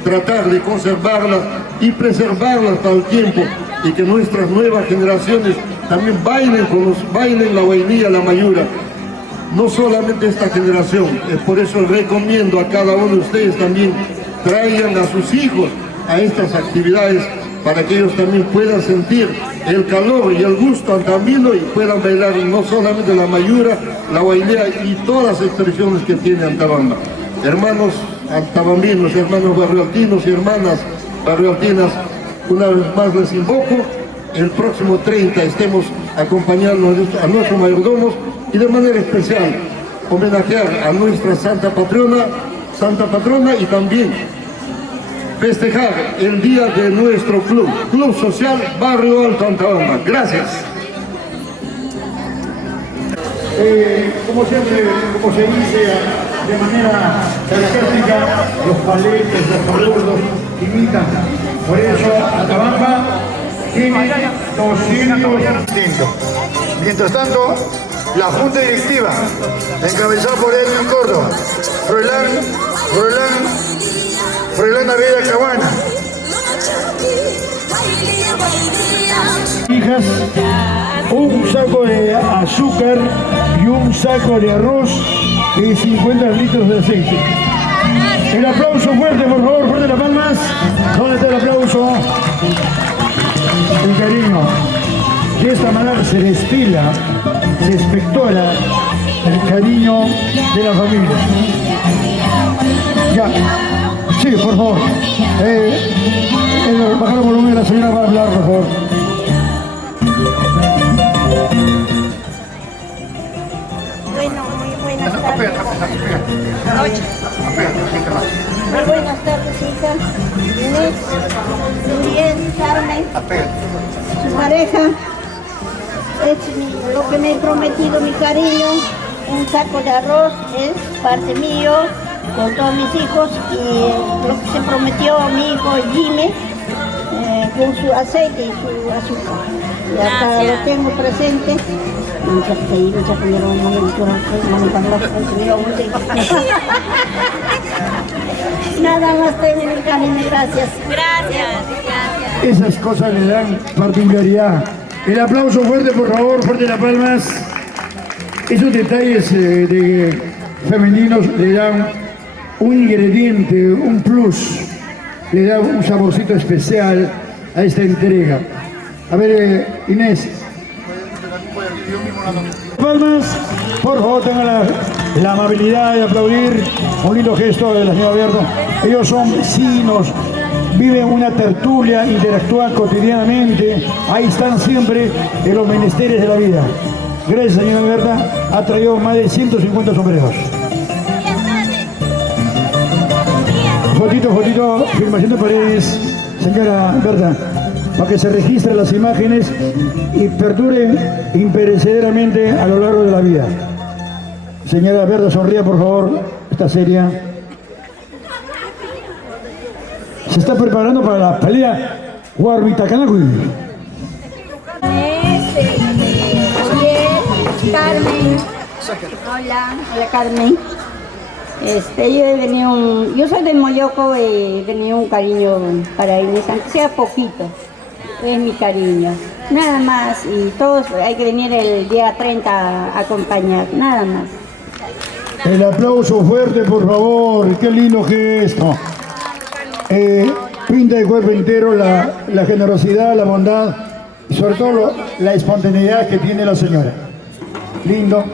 tratar de conservarlas y preservarlas para el tiempo, y que nuestras nuevas generaciones también bailen la Huaylía, la mayura. No solamente esta generación, es por eso recomiendo a cada uno de ustedes también traigan a sus hijos a estas actividades para que ellos también puedan sentir el calor y el gusto antabambino y puedan bailar no solamente la mayura, la Huaylía y todas las expresiones que tiene Antabamba. Hermanos antabambinos, hermanos barrioaltinos y hermanas barrioaltinas, una vez más les invoco, el próximo 30 estemos acompañando a nuestros mayordomos y de manera especial homenajear a nuestra santa patrona y también festejar el día de nuestro club, Club Social Barrio Alto Antabamba. Gracias. Como siempre, como se dice de manera característica, los paletes, los saludos imitan. Por eso Atabamba tiene 200 distintos. Mientras tanto, la Junta Directiva, encabezada por Edwin Córdoba, Froilán Naveda Cabana, hijas, un saco de azúcar y un saco de arroz y 50 litros de aceite. El aplauso fuerte, por favor, fuerte las palmas. ¿Dónde está el aplauso? El cariño. De esta manera se destila, se espectora el cariño de la familia. Ya. Sí, por favor. Bajar el volumen de la señora para hablar, por favor. Bueno, muy buenas tardes. Muy buenas tardes, hija. Inés, Muriel, Carmen, su pareja. Es lo que me he prometido, mi cariño. Un saco de arroz es parte mío, con todos mis hijos. Y lo que se prometió a mi hijo Jimmy, con su aceite y su azúcar. Y acá lo tengo presente. Nada más tengo, mi cariño, gracias. Gracias. Esas cosas le dan particularidad. El aplauso fuerte, por favor, fuerte las palmas. Esos detalles femeninos le dan un ingrediente, un plus, le da un saborcito especial a esta entrega. A ver, Inés. Palmas, por favor, tengan la amabilidad de aplaudir un lindo gesto de la señora Berta. Ellos son vecinos, viven una tertulia, interactúan cotidianamente, ahí están siempre en los menesteres de la vida. Gracias, señora Berta, ha traído más de 150 sombreros. Fotito, filmación de paredes, señora Berta, para que se registren las imágenes y perduren imperecederamente a lo largo de la vida. Señora Berta, sonría por favor, está seria. Se está preparando para la pelea Huarbitacanagui. Carmen. Hola Carmen. Yo soy de Moyoco y he tenido un cariño para Inés, aunque sea poquito. Es mi cariño. Nada más, y todos hay que venir el día 30 a acompañar, nada más. El aplauso fuerte, por favor, qué lindo gesto. Pinta el cuerpo entero la generosidad, la bondad y sobre todo la espontaneidad que tiene la señora. Lindo.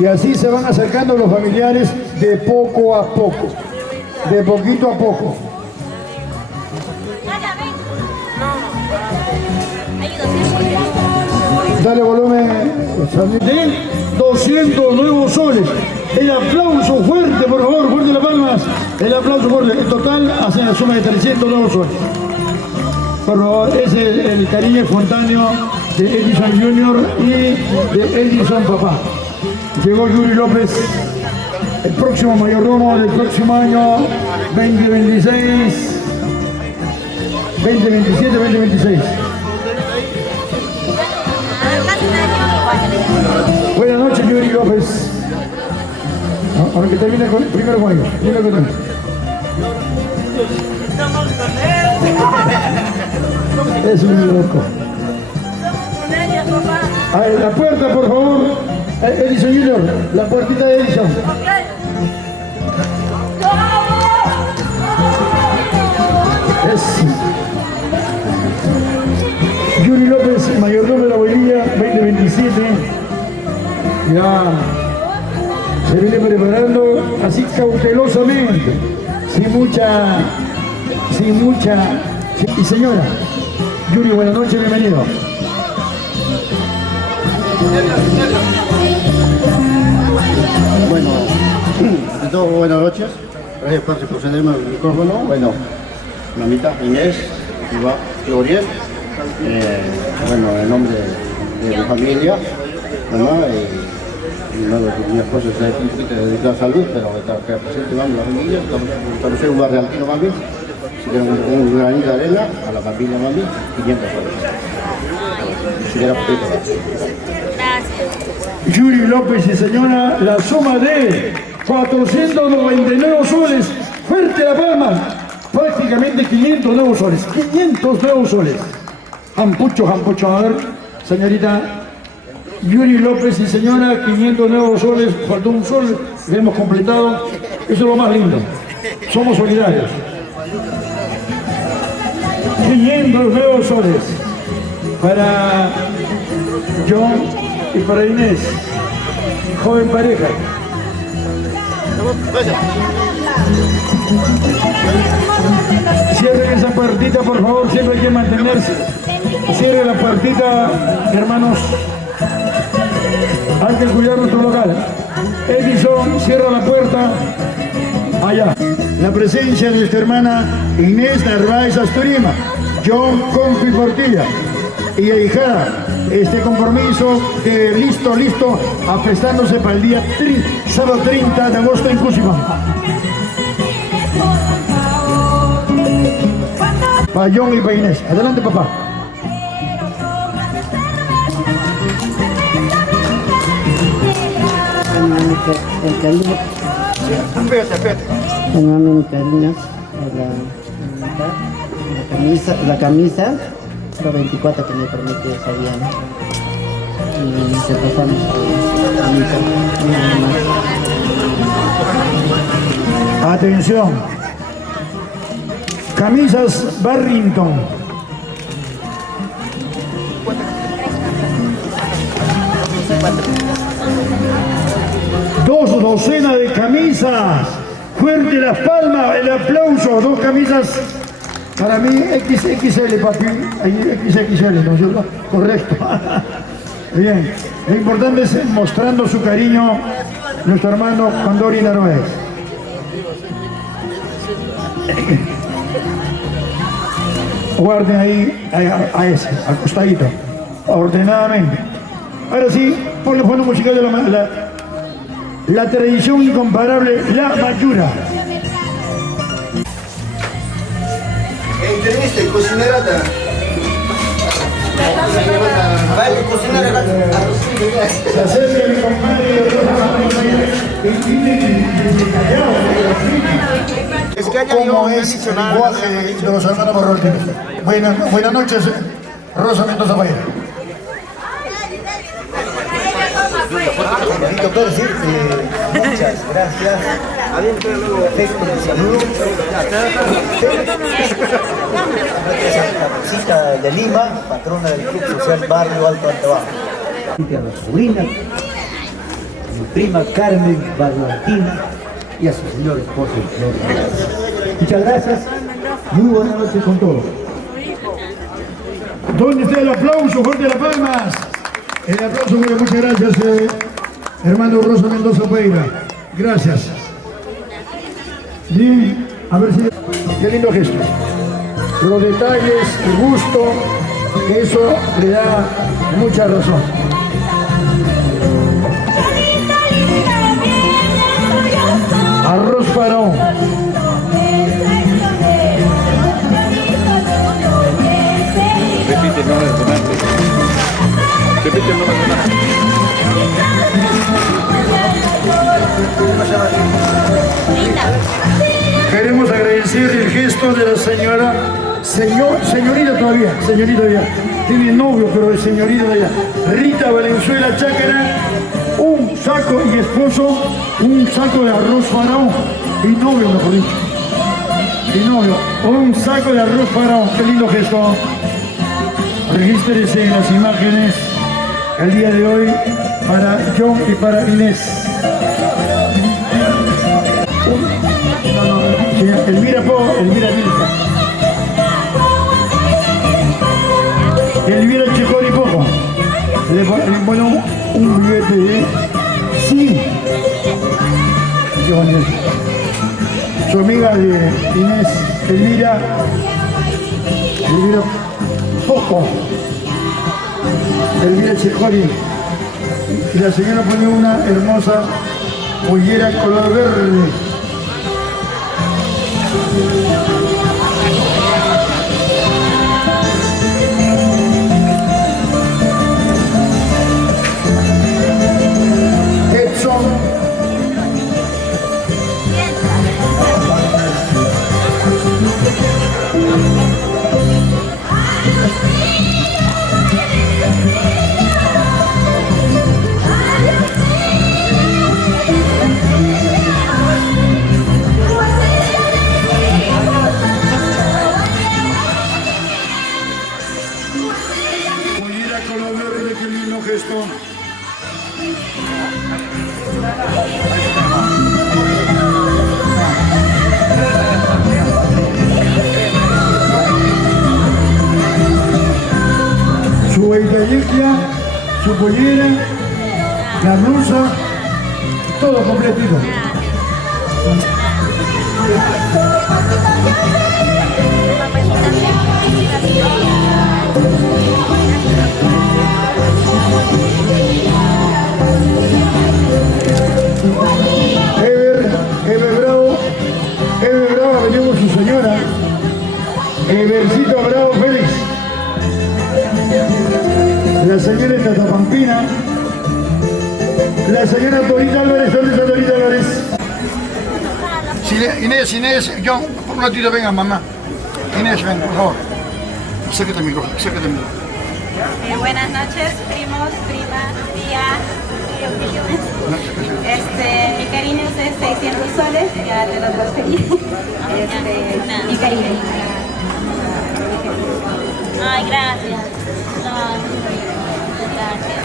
Y así se van acercando los familiares de poco a poco, de poquito a poco. Dale volumen. 200 nuevos soles. El aplauso fuerte, por favor, fuerte las palmas. El aplauso fuerte. En total hacen la suma de 300 nuevos soles. Por favor, es el cariño espontáneo de Edison Jr. y de Edison Papá. Llegó Yuri López, el próximo mayordomo del próximo año 2026, 2027, 2026. Buenas noches, Yuri López. Ahora que termine primero con ellos. Es un loco. A ver, la puerta, por favor. Edison Junior, la puertita de Edison. Yuri López, mayordomo de la Bolivia, 2027. Ya se viene preparando así cautelosamente, sin mucha. Y señora, Yuri, buenas noches, bienvenido. Bueno, buenas noches. Gracias por cederme el micrófono. Bueno, mamita Inés, Iván, Floriel, bueno, en nombre de mi familia, mamá y mi esposo está un poquito dedicado a salud, pero está presente mami, la familia, estamos en un lugar de altino mami, si quieren un granito de arena a la familia mami, 500 soles. Si quieren poquito más. Yuri López y señora, la suma de 499 soles. Fuerte la palma. Prácticamente 500 nuevos soles. 500 nuevos soles. Jampucho. A ver, señorita Yuri López y señora, 500 nuevos soles. Faltó un sol, que hemos completado. Eso es lo más lindo. Somos solidarios. 500 nuevos soles. Para John y para Inés, joven pareja. Cierren esa puertita, por favor, siempre hay que mantenerse. Cierren la puertita, hermanos. Hay que cuidar nuestro local. Edison, cierra la puerta. Allá. La presencia de nuestra hermana Inés Narváez Asturima, John Confi Portilla y ahijada. Este compromiso que listo, aprestándose para el día sábado 30 de agosto en Cusipa. Para John y para Inés. Adelante, papá. La camisa, la 24 que me permite esa día, ¿no? Y se pasamos a Atención. Camisas Barrington. Dos docenas de camisas. Fuerte las palmas, el aplauso. Dos camisas. Para mí, XXL, papi. XXL, ¿no es cierto? Correcto. Bien. Lo importante es mostrando su cariño nuestro hermano Condori Narváez. Guarden ahí a ese, al costadito, ordenadamente. Ahora sí, ponle fondo musical de la tradición incomparable, la Mayura. Entrevista, cocinerata. Vale, cocinera. Se acerca mi compadre ¿Cómo es el lenguaje de los hermanos marroquíes? Buenas noches, Rosa Mendoza Payera. Doctor, decir muchas gracias. Afecto y saludo. La Rosita de Lima, patrona del Club Social Barrio Alto Antabajo. A la sobrina, mi prima Carmen Barrantina y a su señor esposo, el señor Barrantina. Muchas gracias. Muy buenas noches con todos. ¿Dónde está el aplauso? ¡Fuerte las palmas! El aplauso, muchas gracias, hermano Rosa Mendoza Peira. Gracias. Bien, a ver si... Qué lindo gesto. Los detalles, el gusto, eso le da mucha razón. Arroz Faraón. Repite el nombre del donante. Repite el nombre del donante. Queremos agradecer el gesto de la señora, señorita todavía, tiene novio, pero es señorita todavía, Rita Valenzuela Chácara, un saco y esposo, un saco de arroz Faraón, y novio mejor dicho, y novio, un saco de arroz Faraón, qué lindo gesto. Regístrese en las imágenes el día de hoy para John y para Inés. Elvira Vilca. Elvira Chejori Poco. Le ponen un billete de 100. su amiga de Inés, Elvira Poco, Elvira Chejori. Y la señora pone una hermosa pollera color verde. Edson. Pollera color verde, qué lindo gesto. Su guaytayequia, su pollera, la blusa, todo completito. Ever Bravo, venimos con su señora. Evercito Bravo Félix. La señora de Tatapampina. La señora Torita Álvarez, ¿dónde está Torita Álvarez? Inés, John, por un ratito venga, mamá. Inés, ven, por favor. Acércate al micrófono, acércate al micrófono. Buenas noches, primos, primas, tía. Mi cariño es 600 soles, ya te los transferí. Mi cariño. Ay, gracias. Gracias.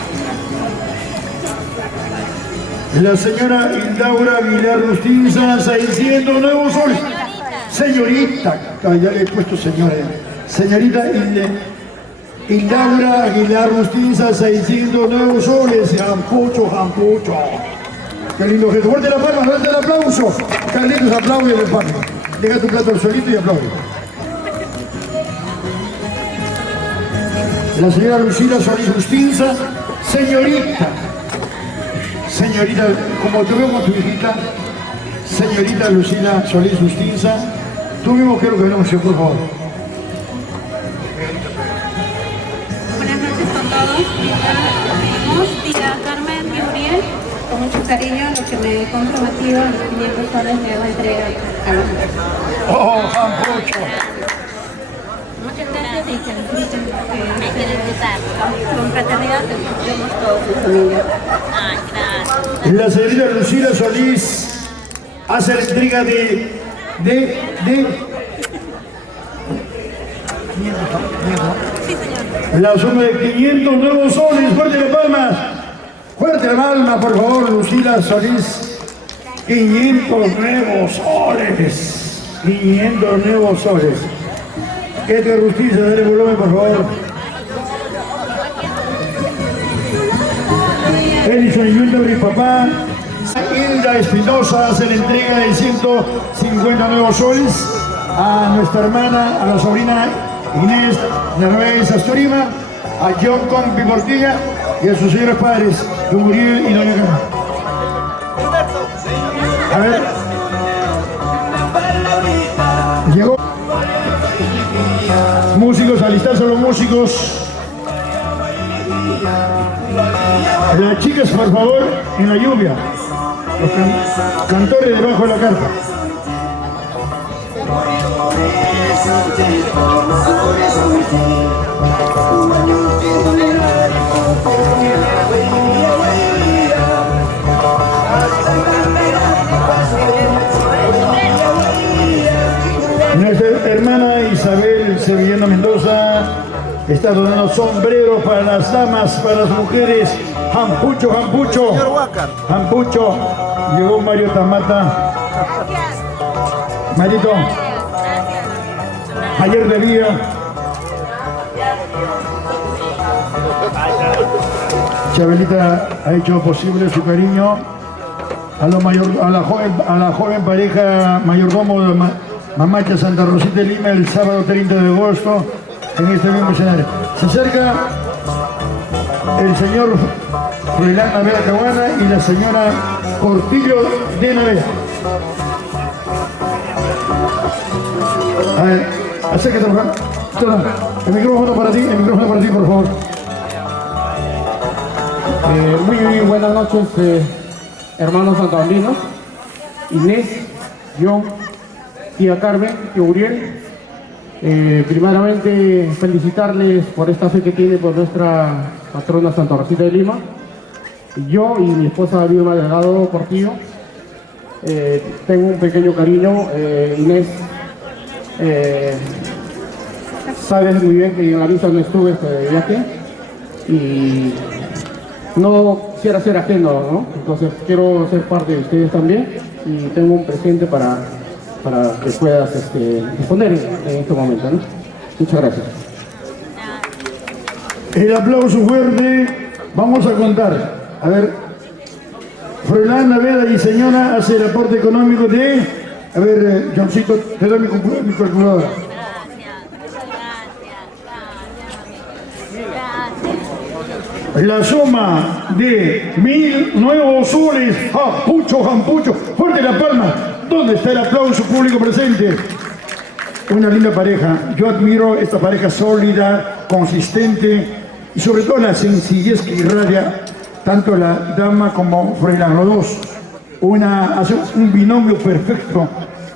La señora Hildaura Aguilar Rustinza, 600 nuevos soles. Señorita, ya le he puesto señora. Señorita Hildaura Aguilar Rustinza, 600 nuevos soles. Jampucho. Qué lindo gesto. Fuerte la palma, fuerte el aplauso. Carlitos, aplaude y reparte. Deja tu plato al solito y aplaude. La señora Lucila Solís Rustinza, señorita, como tú veo con tu hijita, señorita Lucila Solís Rustinza, tú mismo quiero que no, por favor. Buenas noches con todos, tía Carmen y Uriel, con mucho cariño, lo que me he comprometido, los 500 soles me voy a entregar a los dos. ¡Oh, Jampucho! Muchas gracias y que disfruten con fraternidad, que somos todos en familia. Ay, gracias. La señorita Lucila Solís hace la entrega de Sí, señor. la suma de 500 nuevos soles. Fuerte las palmas. Fuerte la palma, por favor, Lucila Solís. 500 nuevos soles. 500 nuevos soles. Este Rustinza, dale volumen, por favor. Edison Yundabri, papá. Hilda Espinosa hace la entrega de 150 nuevos soles a nuestra hermana, a la sobrina Inés Narváez Astorima, a John Compi Portilla y a sus señores padres, don Uriel y doña Carmen. A ver. Llegó. Músicos, alistarse los músicos. Las chicas, por favor, en la lluvia. Los cantores debajo de la carpa. Nuestra hermana Isabel Sevillano Mendoza está donando sombreros para las damas, para las mujeres. Jampucho. Jampucho. Llegó Mario Tamata. Marito. Ayer debía. Chabelita ha hecho posible su cariño. a la joven pareja mayordomo de Mamacha Santa Rosita de Lima el sábado 30 de agosto en este mismo escenario. Se acerca el señor Froilán Naveda Caguana y la señora Portillo de Naveda. A ver, acércate, por favor. El micrófono para ti, por favor. Muy buenas noches, hermanos santandrinos, Inés, John, tía Carmen, tío Uriel. Primeramente felicitarles por esta fe que tiene por nuestra patrona Santa Rosita de Lima. Yo y mi esposa Vilma Delgado Portillo tengo un pequeño cariño. Inés, sabes muy bien que en la misa no estuve este viaje y no quisiera ser ajeno, ¿no? Entonces quiero ser parte de ustedes también y tengo un presente para que puedas responder en este momento, ¿no? Muchas gracias. El aplauso fuerte. Vamos a contar. A ver, Froilán Naveda y señora hace el aporte económico de... A ver, Johncito, te doy mi calculadora. La suma de 1.000 nuevos soles. Jampucho, fuerte la palma. ¿Dónde está el aplauso público presente? Una linda pareja. Yo admiro esta pareja sólida, consistente y sobre todo la sencillez que irradia tanto la dama como Froilán, los dos. Hace un binomio perfecto.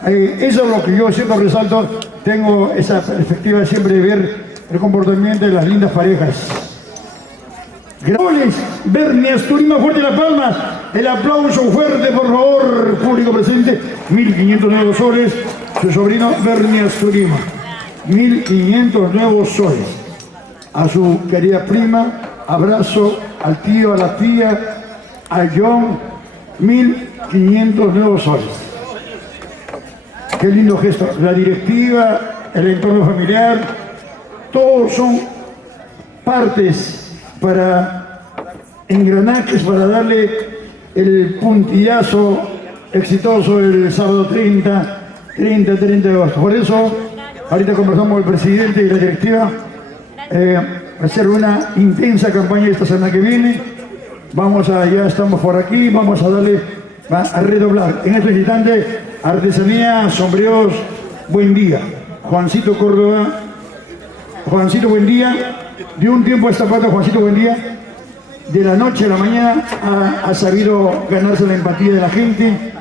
Eso es lo que yo siempre resalto. Tengo esa perspectiva siempre de ver el comportamiento de las lindas parejas. Soles, Bernie Asturima, fuerte la palma. El aplauso fuerte, por favor, público presente. 1.500 nuevos soles. Su sobrino Bernie Asturima. 1.500 nuevos soles. A su querida prima, abrazo al tío, a la tía, a John. 1.500 nuevos soles. Qué lindo gesto. La directiva, el entorno familiar, todos son partes para engranajes para darle el puntillazo exitoso el sábado 30 de agosto. Por eso, ahorita conversamos con el presidente y la directiva, hacer una intensa campaña esta semana que viene. Ya estamos por aquí, vamos a darle, a redoblar. En este instante, artesanía, sombreros, buen día. Juancito Córdoba, Juancito, buen día. De un tiempo a esta parte, Juancito, buen día. De la noche a la mañana ha sabido ganarse la empatía de la gente,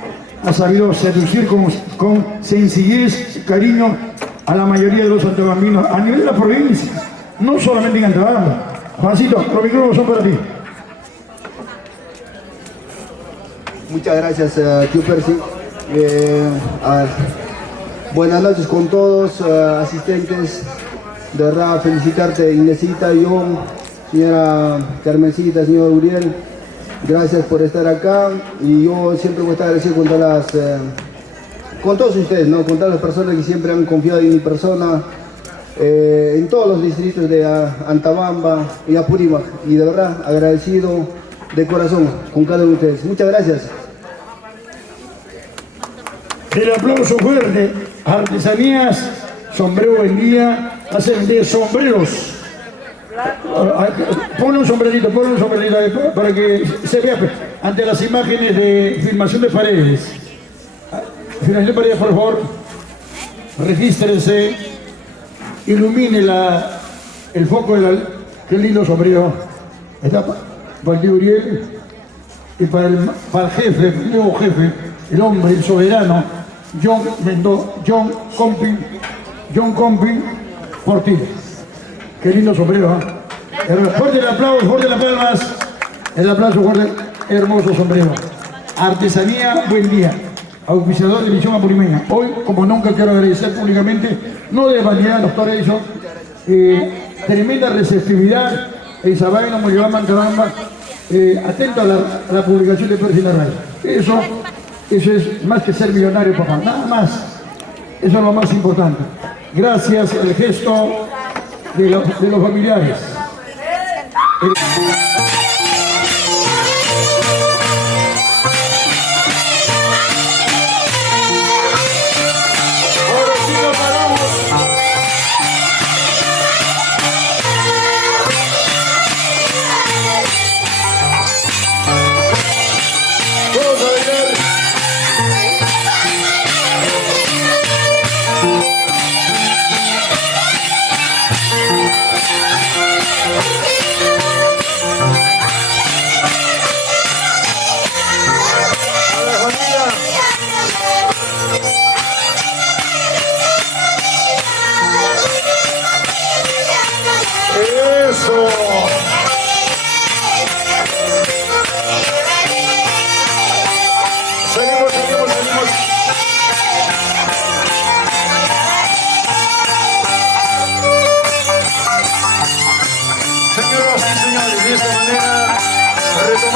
ha sabido seducir con sencillez, cariño a la mayoría de los antobambinos a nivel de la provincia, no solamente en Antabamba. Juancito, los micrófonos son para ti. Muchas gracias, tío Percy. Buenas noches con todos, asistentes. De verdad, felicitarte, Inesita, John, señora Carmencita, señor Uriel. Gracias por estar acá. Y yo siempre voy a estar agradecido con todos ustedes, ¿no? Con todas las personas que siempre han confiado en mi persona, en todos los distritos de Antabamba y Apurímac. Y de verdad, agradecido de corazón con cada uno de ustedes. Muchas gracias. El aplauso fuerte. Artesanías, sombrero buen día. Hacen de sombreros. Ponle un sombrerito para que se vea ante las imágenes de filmación de paredes. Filmación de paredes, por favor. Regístrese. Ilumine el foco de la... Qué lindo sombrero. Está para el tío Uriel y para el jefe, el nuevo jefe, el hombre, el soberano, John Comping Portillo. Qué lindo sombrero, ¿eh? Fuerte el aplauso, fuerte las palmas. El aplauso fuerte, hermoso sombrero. Artesanía, buen día. Auspiciador de Misión Apurimeña. Hoy, como nunca, quiero agradecer públicamente, no de vanidad, doctor Edison, tremenda receptividad en Sabaino, Moyobamba, Antabamba, atento a la publicación de Percy Larraín. Eso es más que ser millonario, papá, nada más. Eso es lo más importante. Gracias al gesto de los familiares.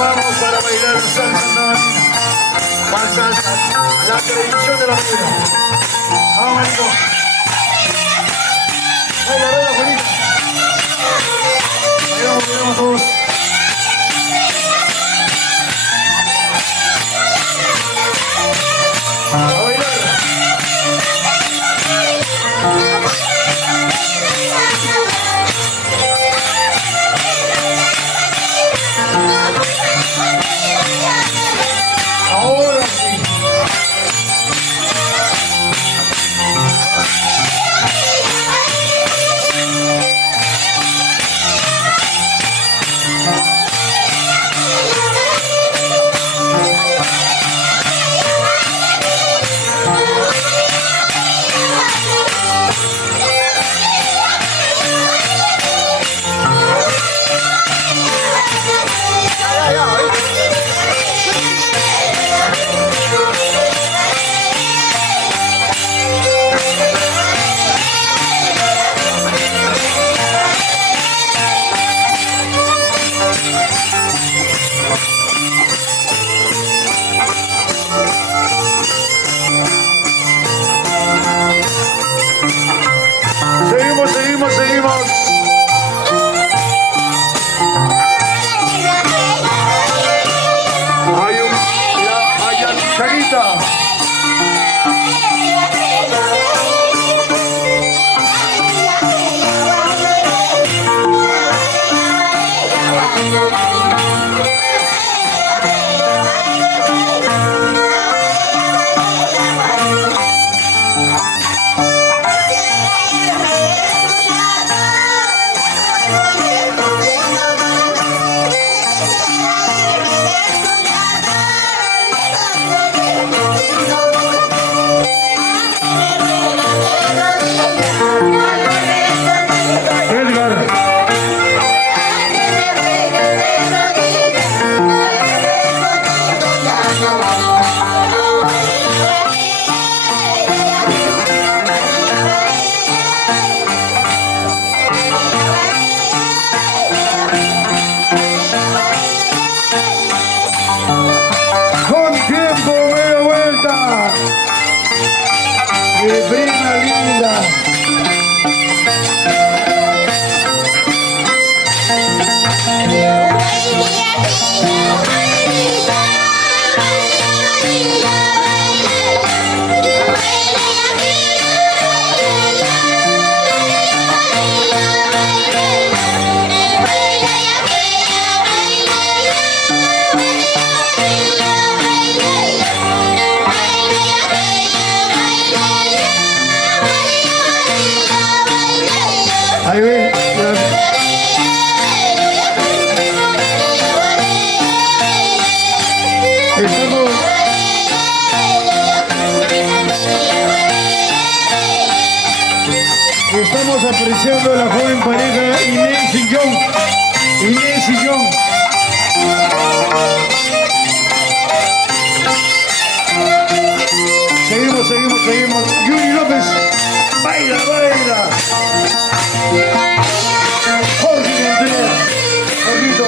vamos para bailar salsa andamina. Más salsa, la tradición de la mañana. Vamos, marico. Baila, baila, Juanita. Bailamos, bailamos todos. A bailar. Ahora sí. Seguimos, seguimos, seguimos. Hay un... Hay Chanita. Con tiempo, media vuelta. Mi prima linda. Ahí ven. Estamos apreciando a la joven pareja Inés y John. Inés y John. Seguimos, seguimos, seguimos. Yuri López. Baila, baila. Jorge Montero. Jorgito.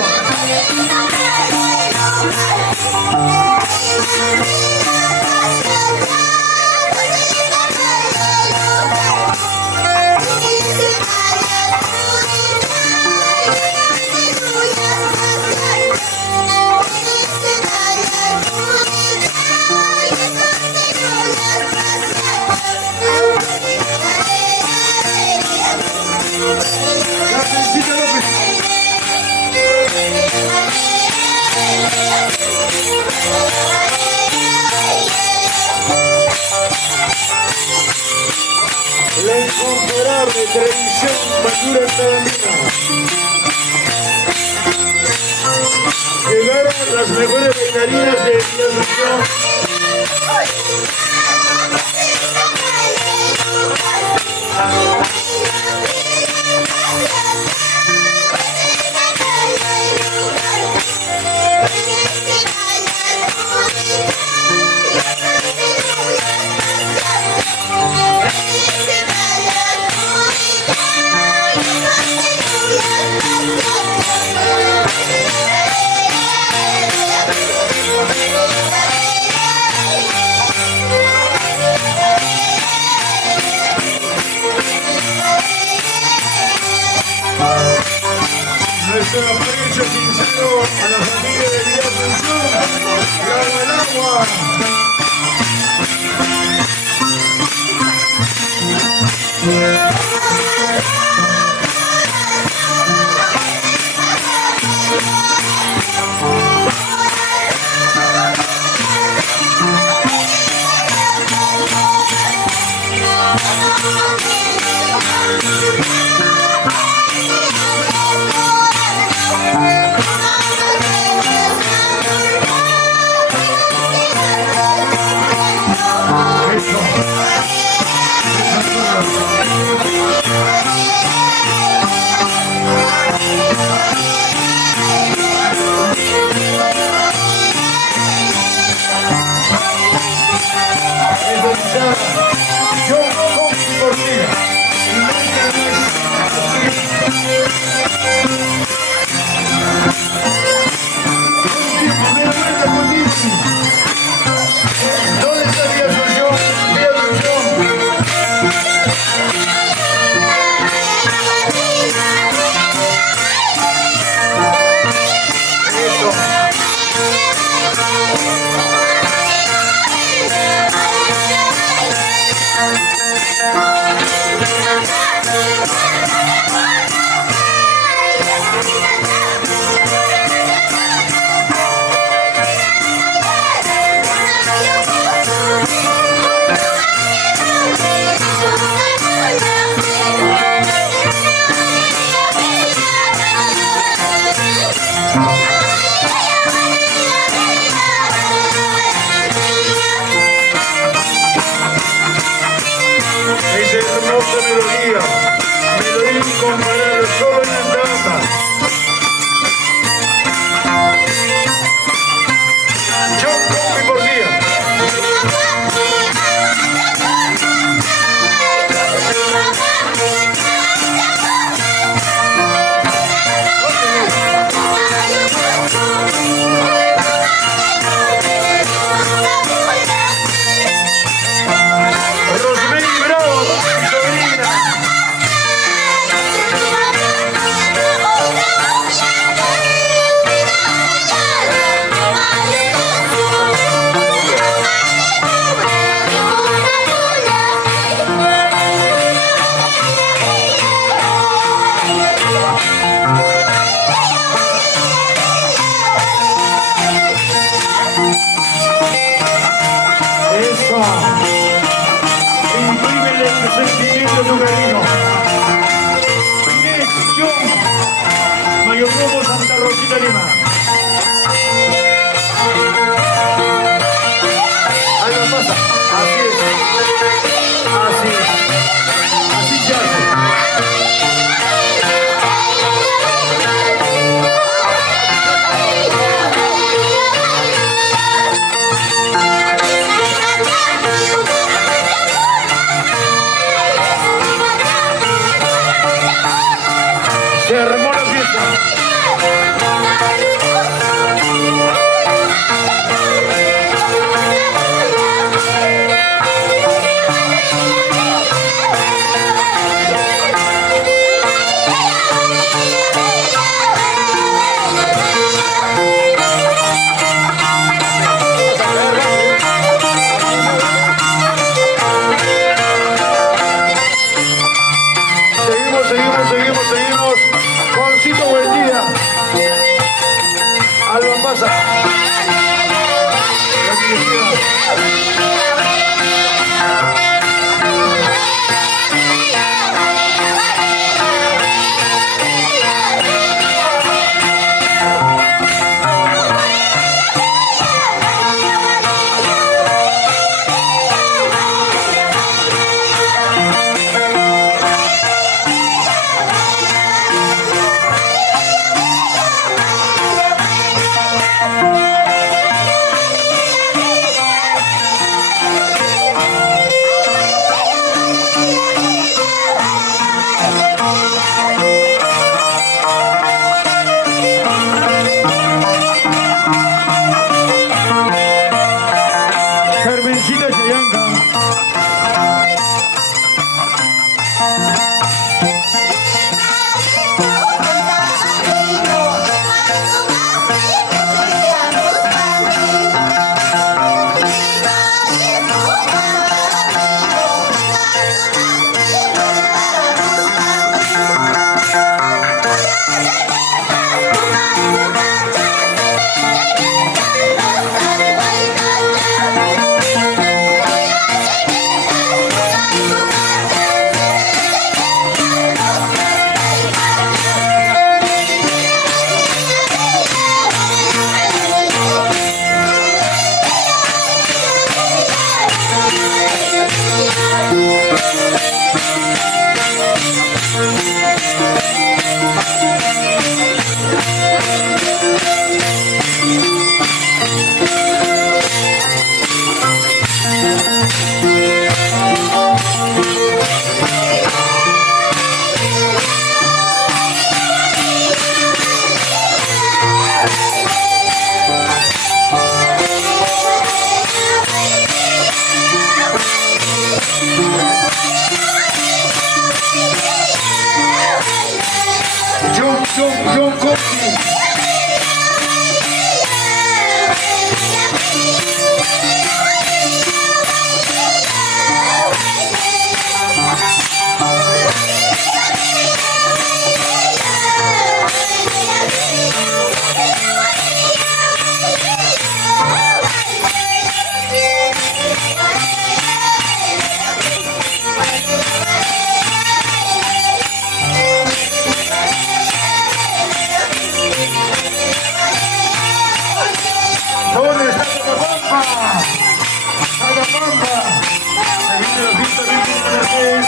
La incomparable tradición madura andamina. Llegaron las mejores bailarinas de Villanueva. Nuestro aprecio sincero a la familia de Villa Asunción, Lago del Agua. Yo con por ti. ¿Dónde está Villa Asunción? Villa Asunción. Esa hermosa melodía incomparable, solo en Antama. Yo con por día. Rosemary Bravo, mi sobrina. Eso. Imprímele tu sentimiento a tu cariño. Inés, John, Mayordomo Santa Rosita Lima. Ahí va, pasa. Así es. Así es. Así se hace. Se armó la fiesta. Seguimos. Juancito, buen día. Alba pasa. Carmencita Chayanca. John Coffey. ¿Dónde está Catapampa? Catapampa. Ahí viene la fiesta del Mercedes.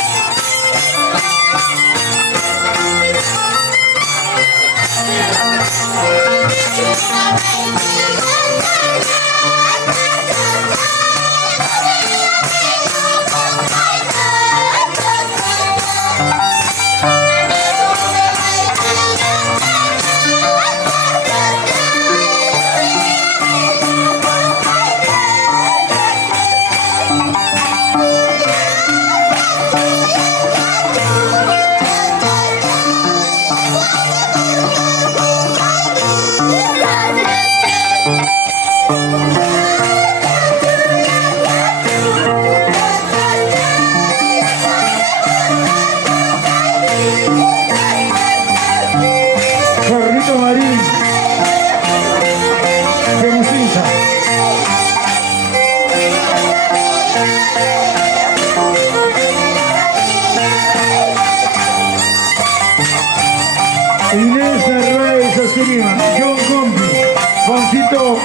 Carlito Marín de Musinza. Inés Arraez Asquerima, John Compi, Juancito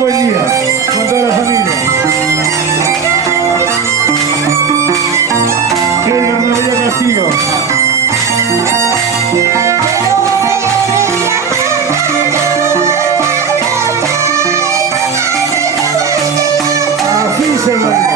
buen día, con toda la familia. Edgar María Castillo. Así se baila.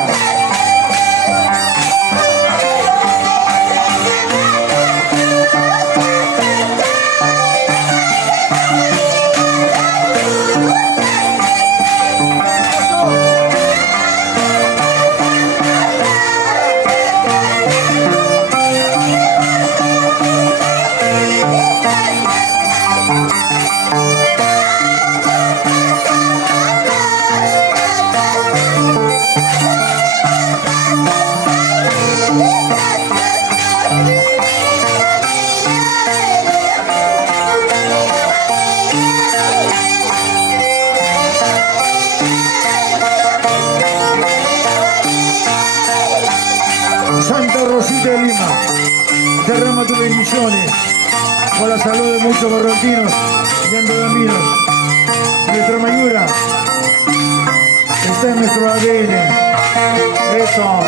Santa Rosita de Lima, derrama tus bendiciones por la salud de muchos barranquinos y andorraminos. Nuestra mayura está en nuestro ADN. Eso.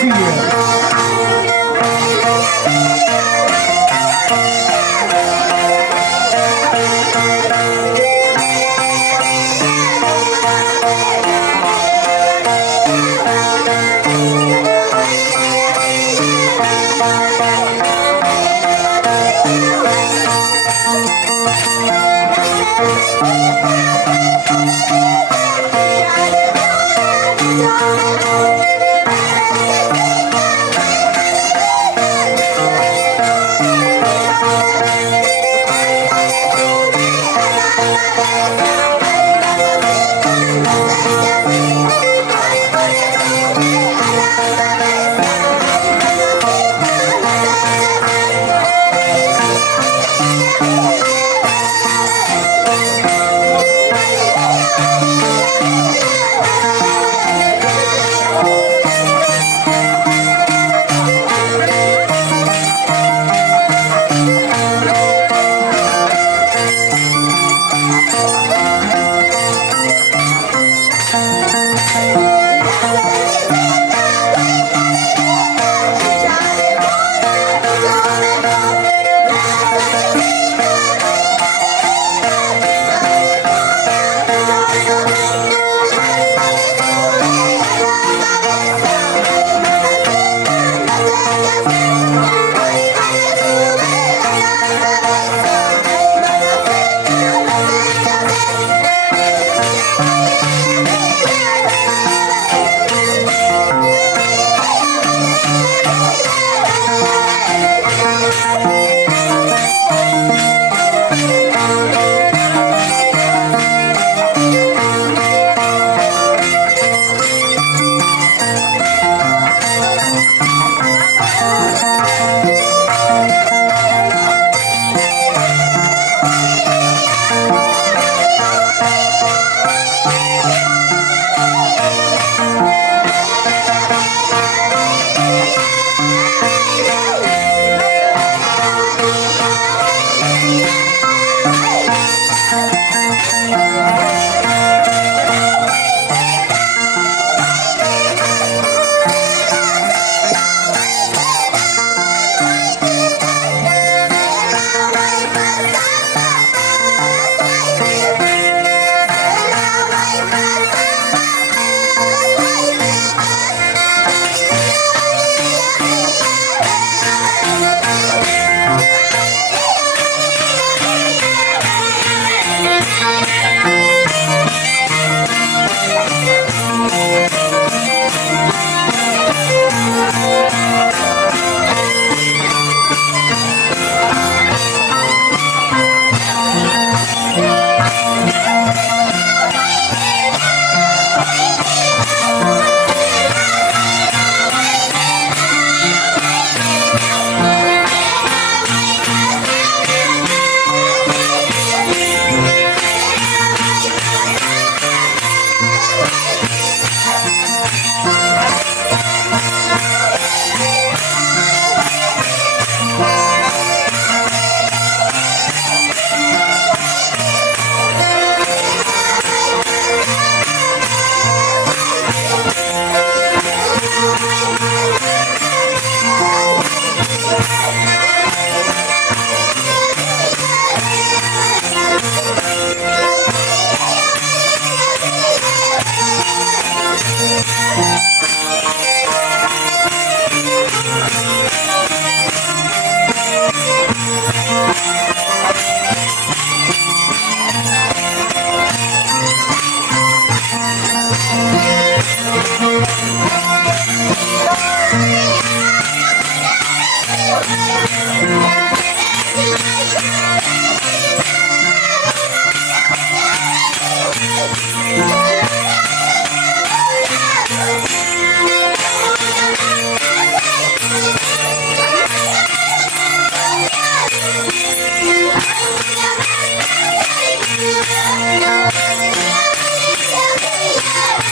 Sigue.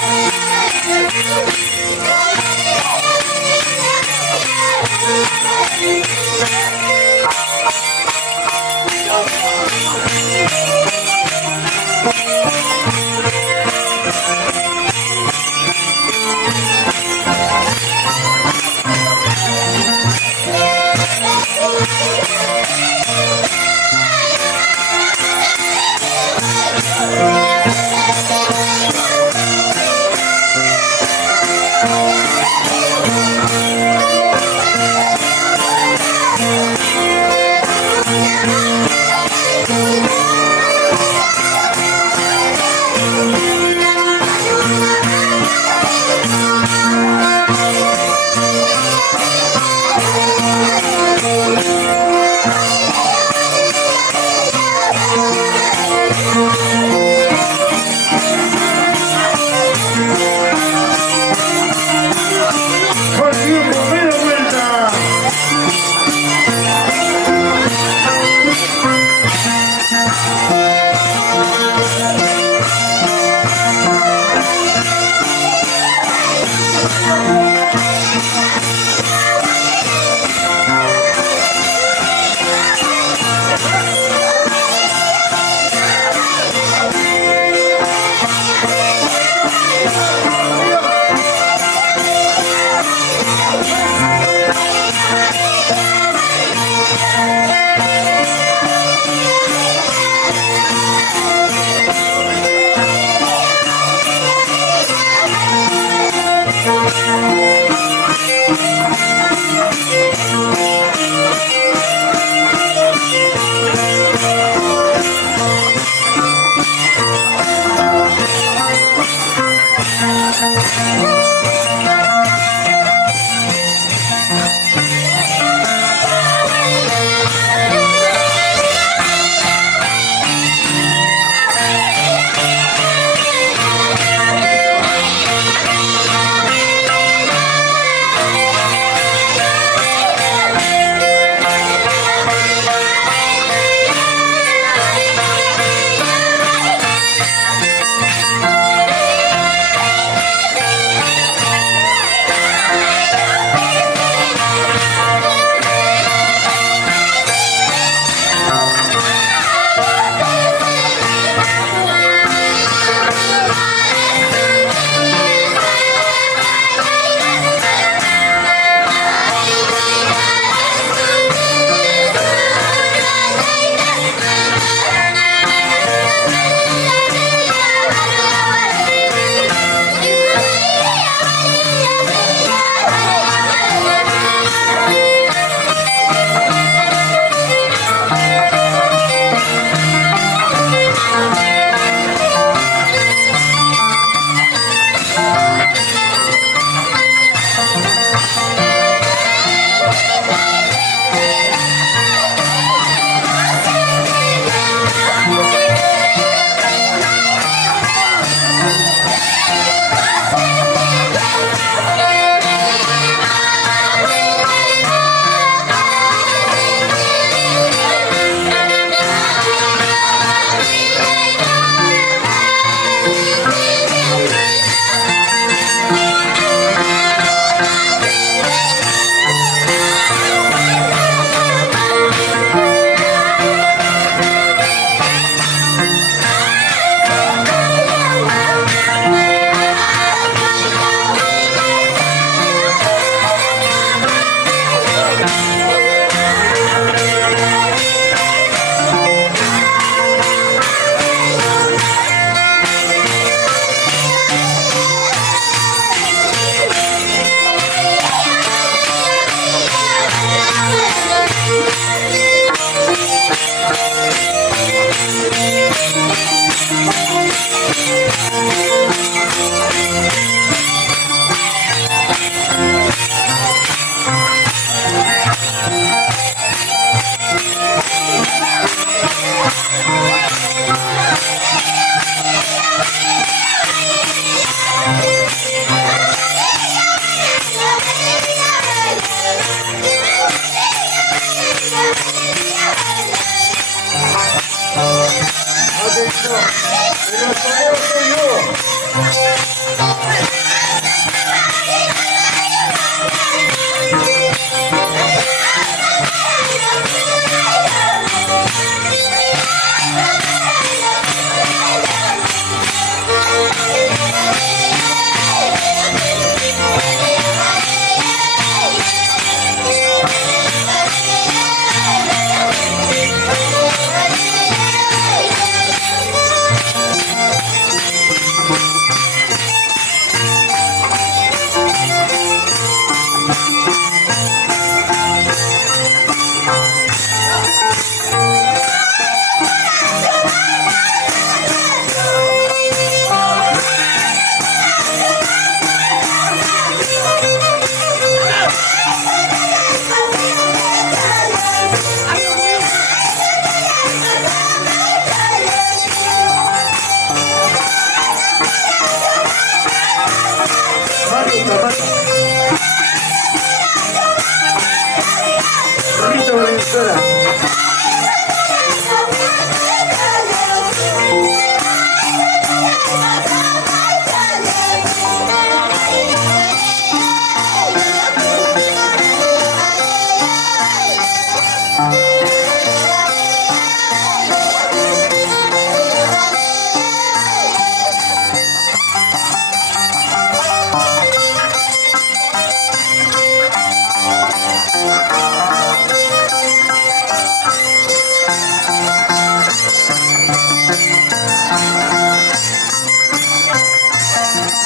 Yeah.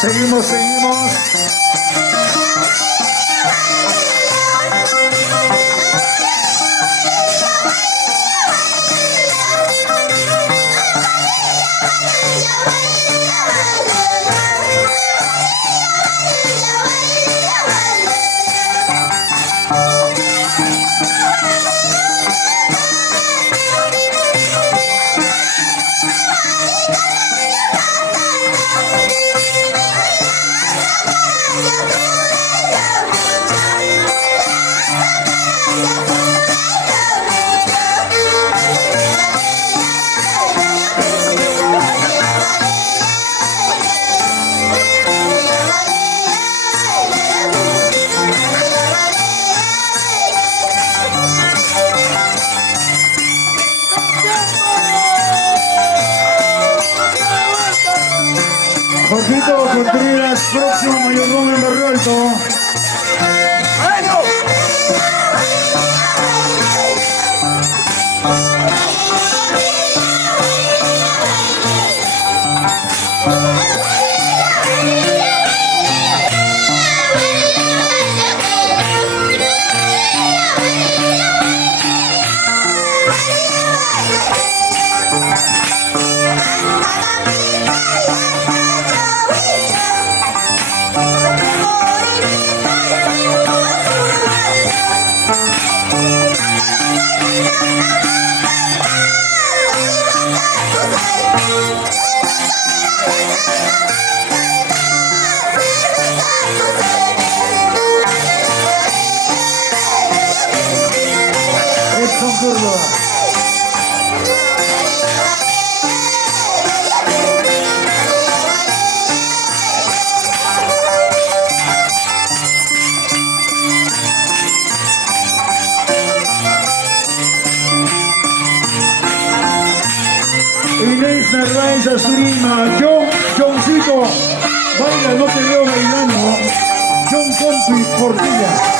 Seguimos. Jorgito Contreras, próximo mayordomo en Barrio Alto. Edson Córdoba. Inés Narváez Asturima, Johncito, baila, no te veo bailando. John Compi, Portilla.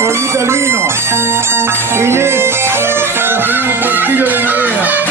Olvita Albino, Inés, la señora Portillo de Navega.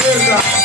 alerta.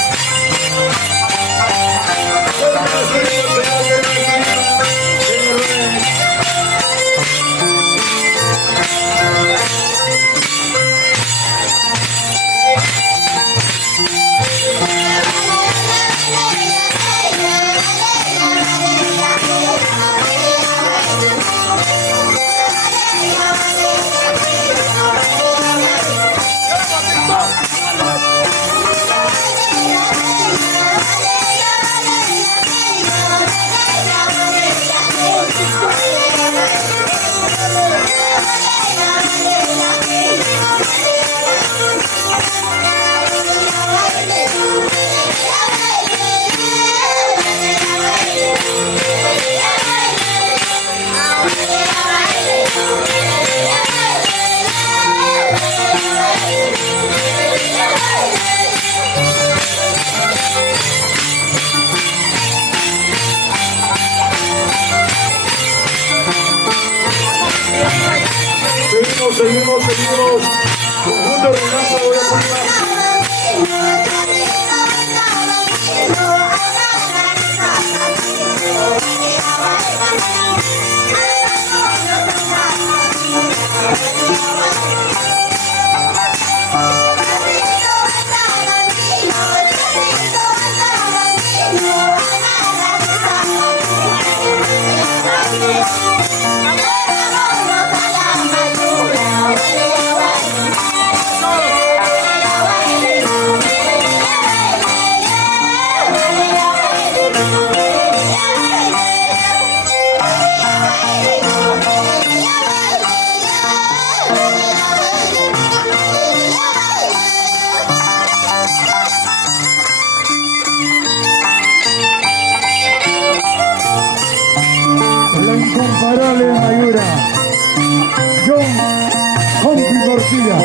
Seguimos. Conjunto Renato, voy a poner. La incomparable Mayura, John Compi Portilla,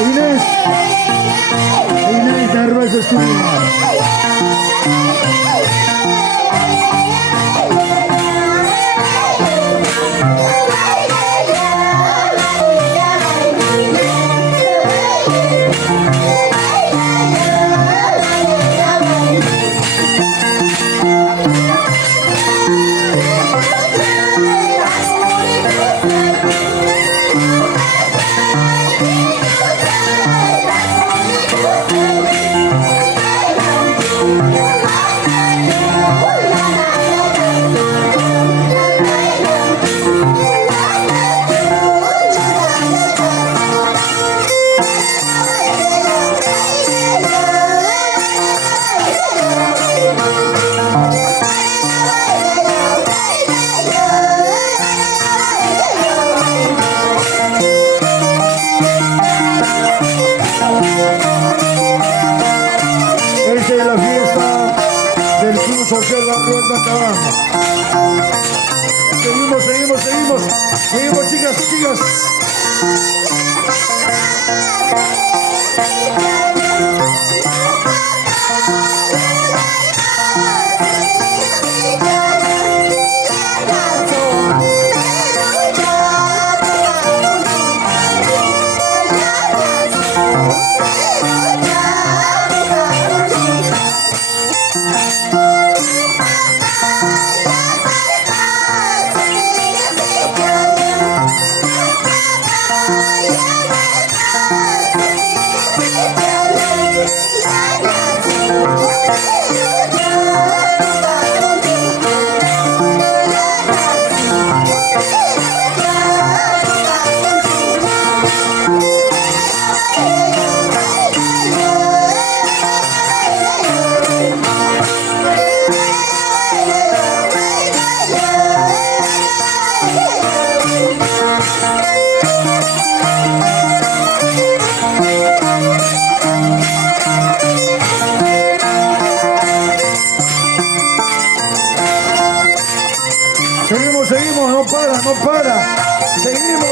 Inés de Ruiz Estudios. Esta es la fiesta del Club Social Barrio Alto Antabaja. Seguimos, chicas. Seguimos, no para. Seguimos.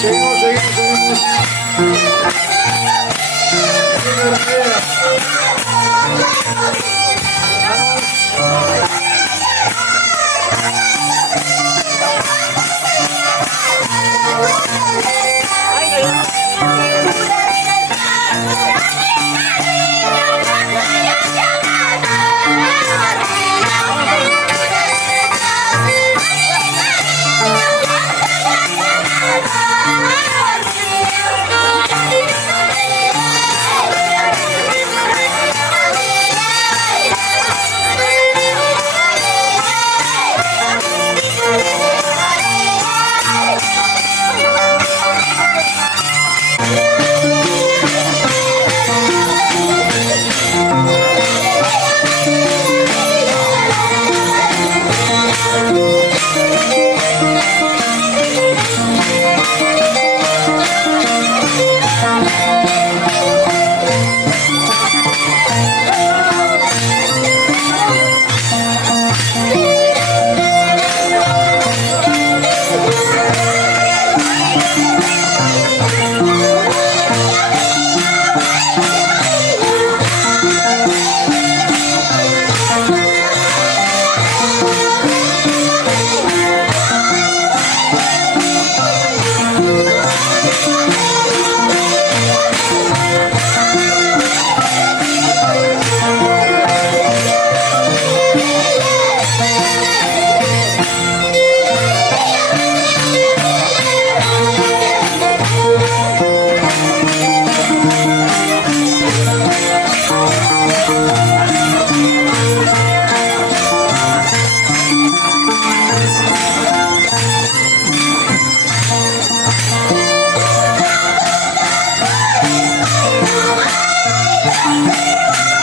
Seguimos.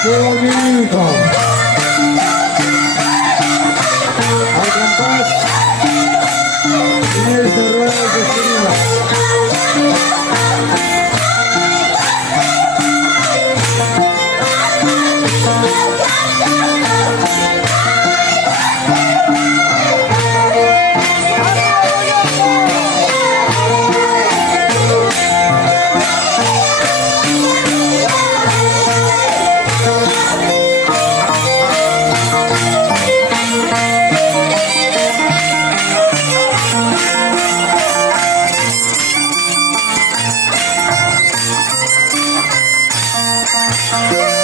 ¡Qué bonito! Al compás, Inés de Ruedas de Esquina. Thank you.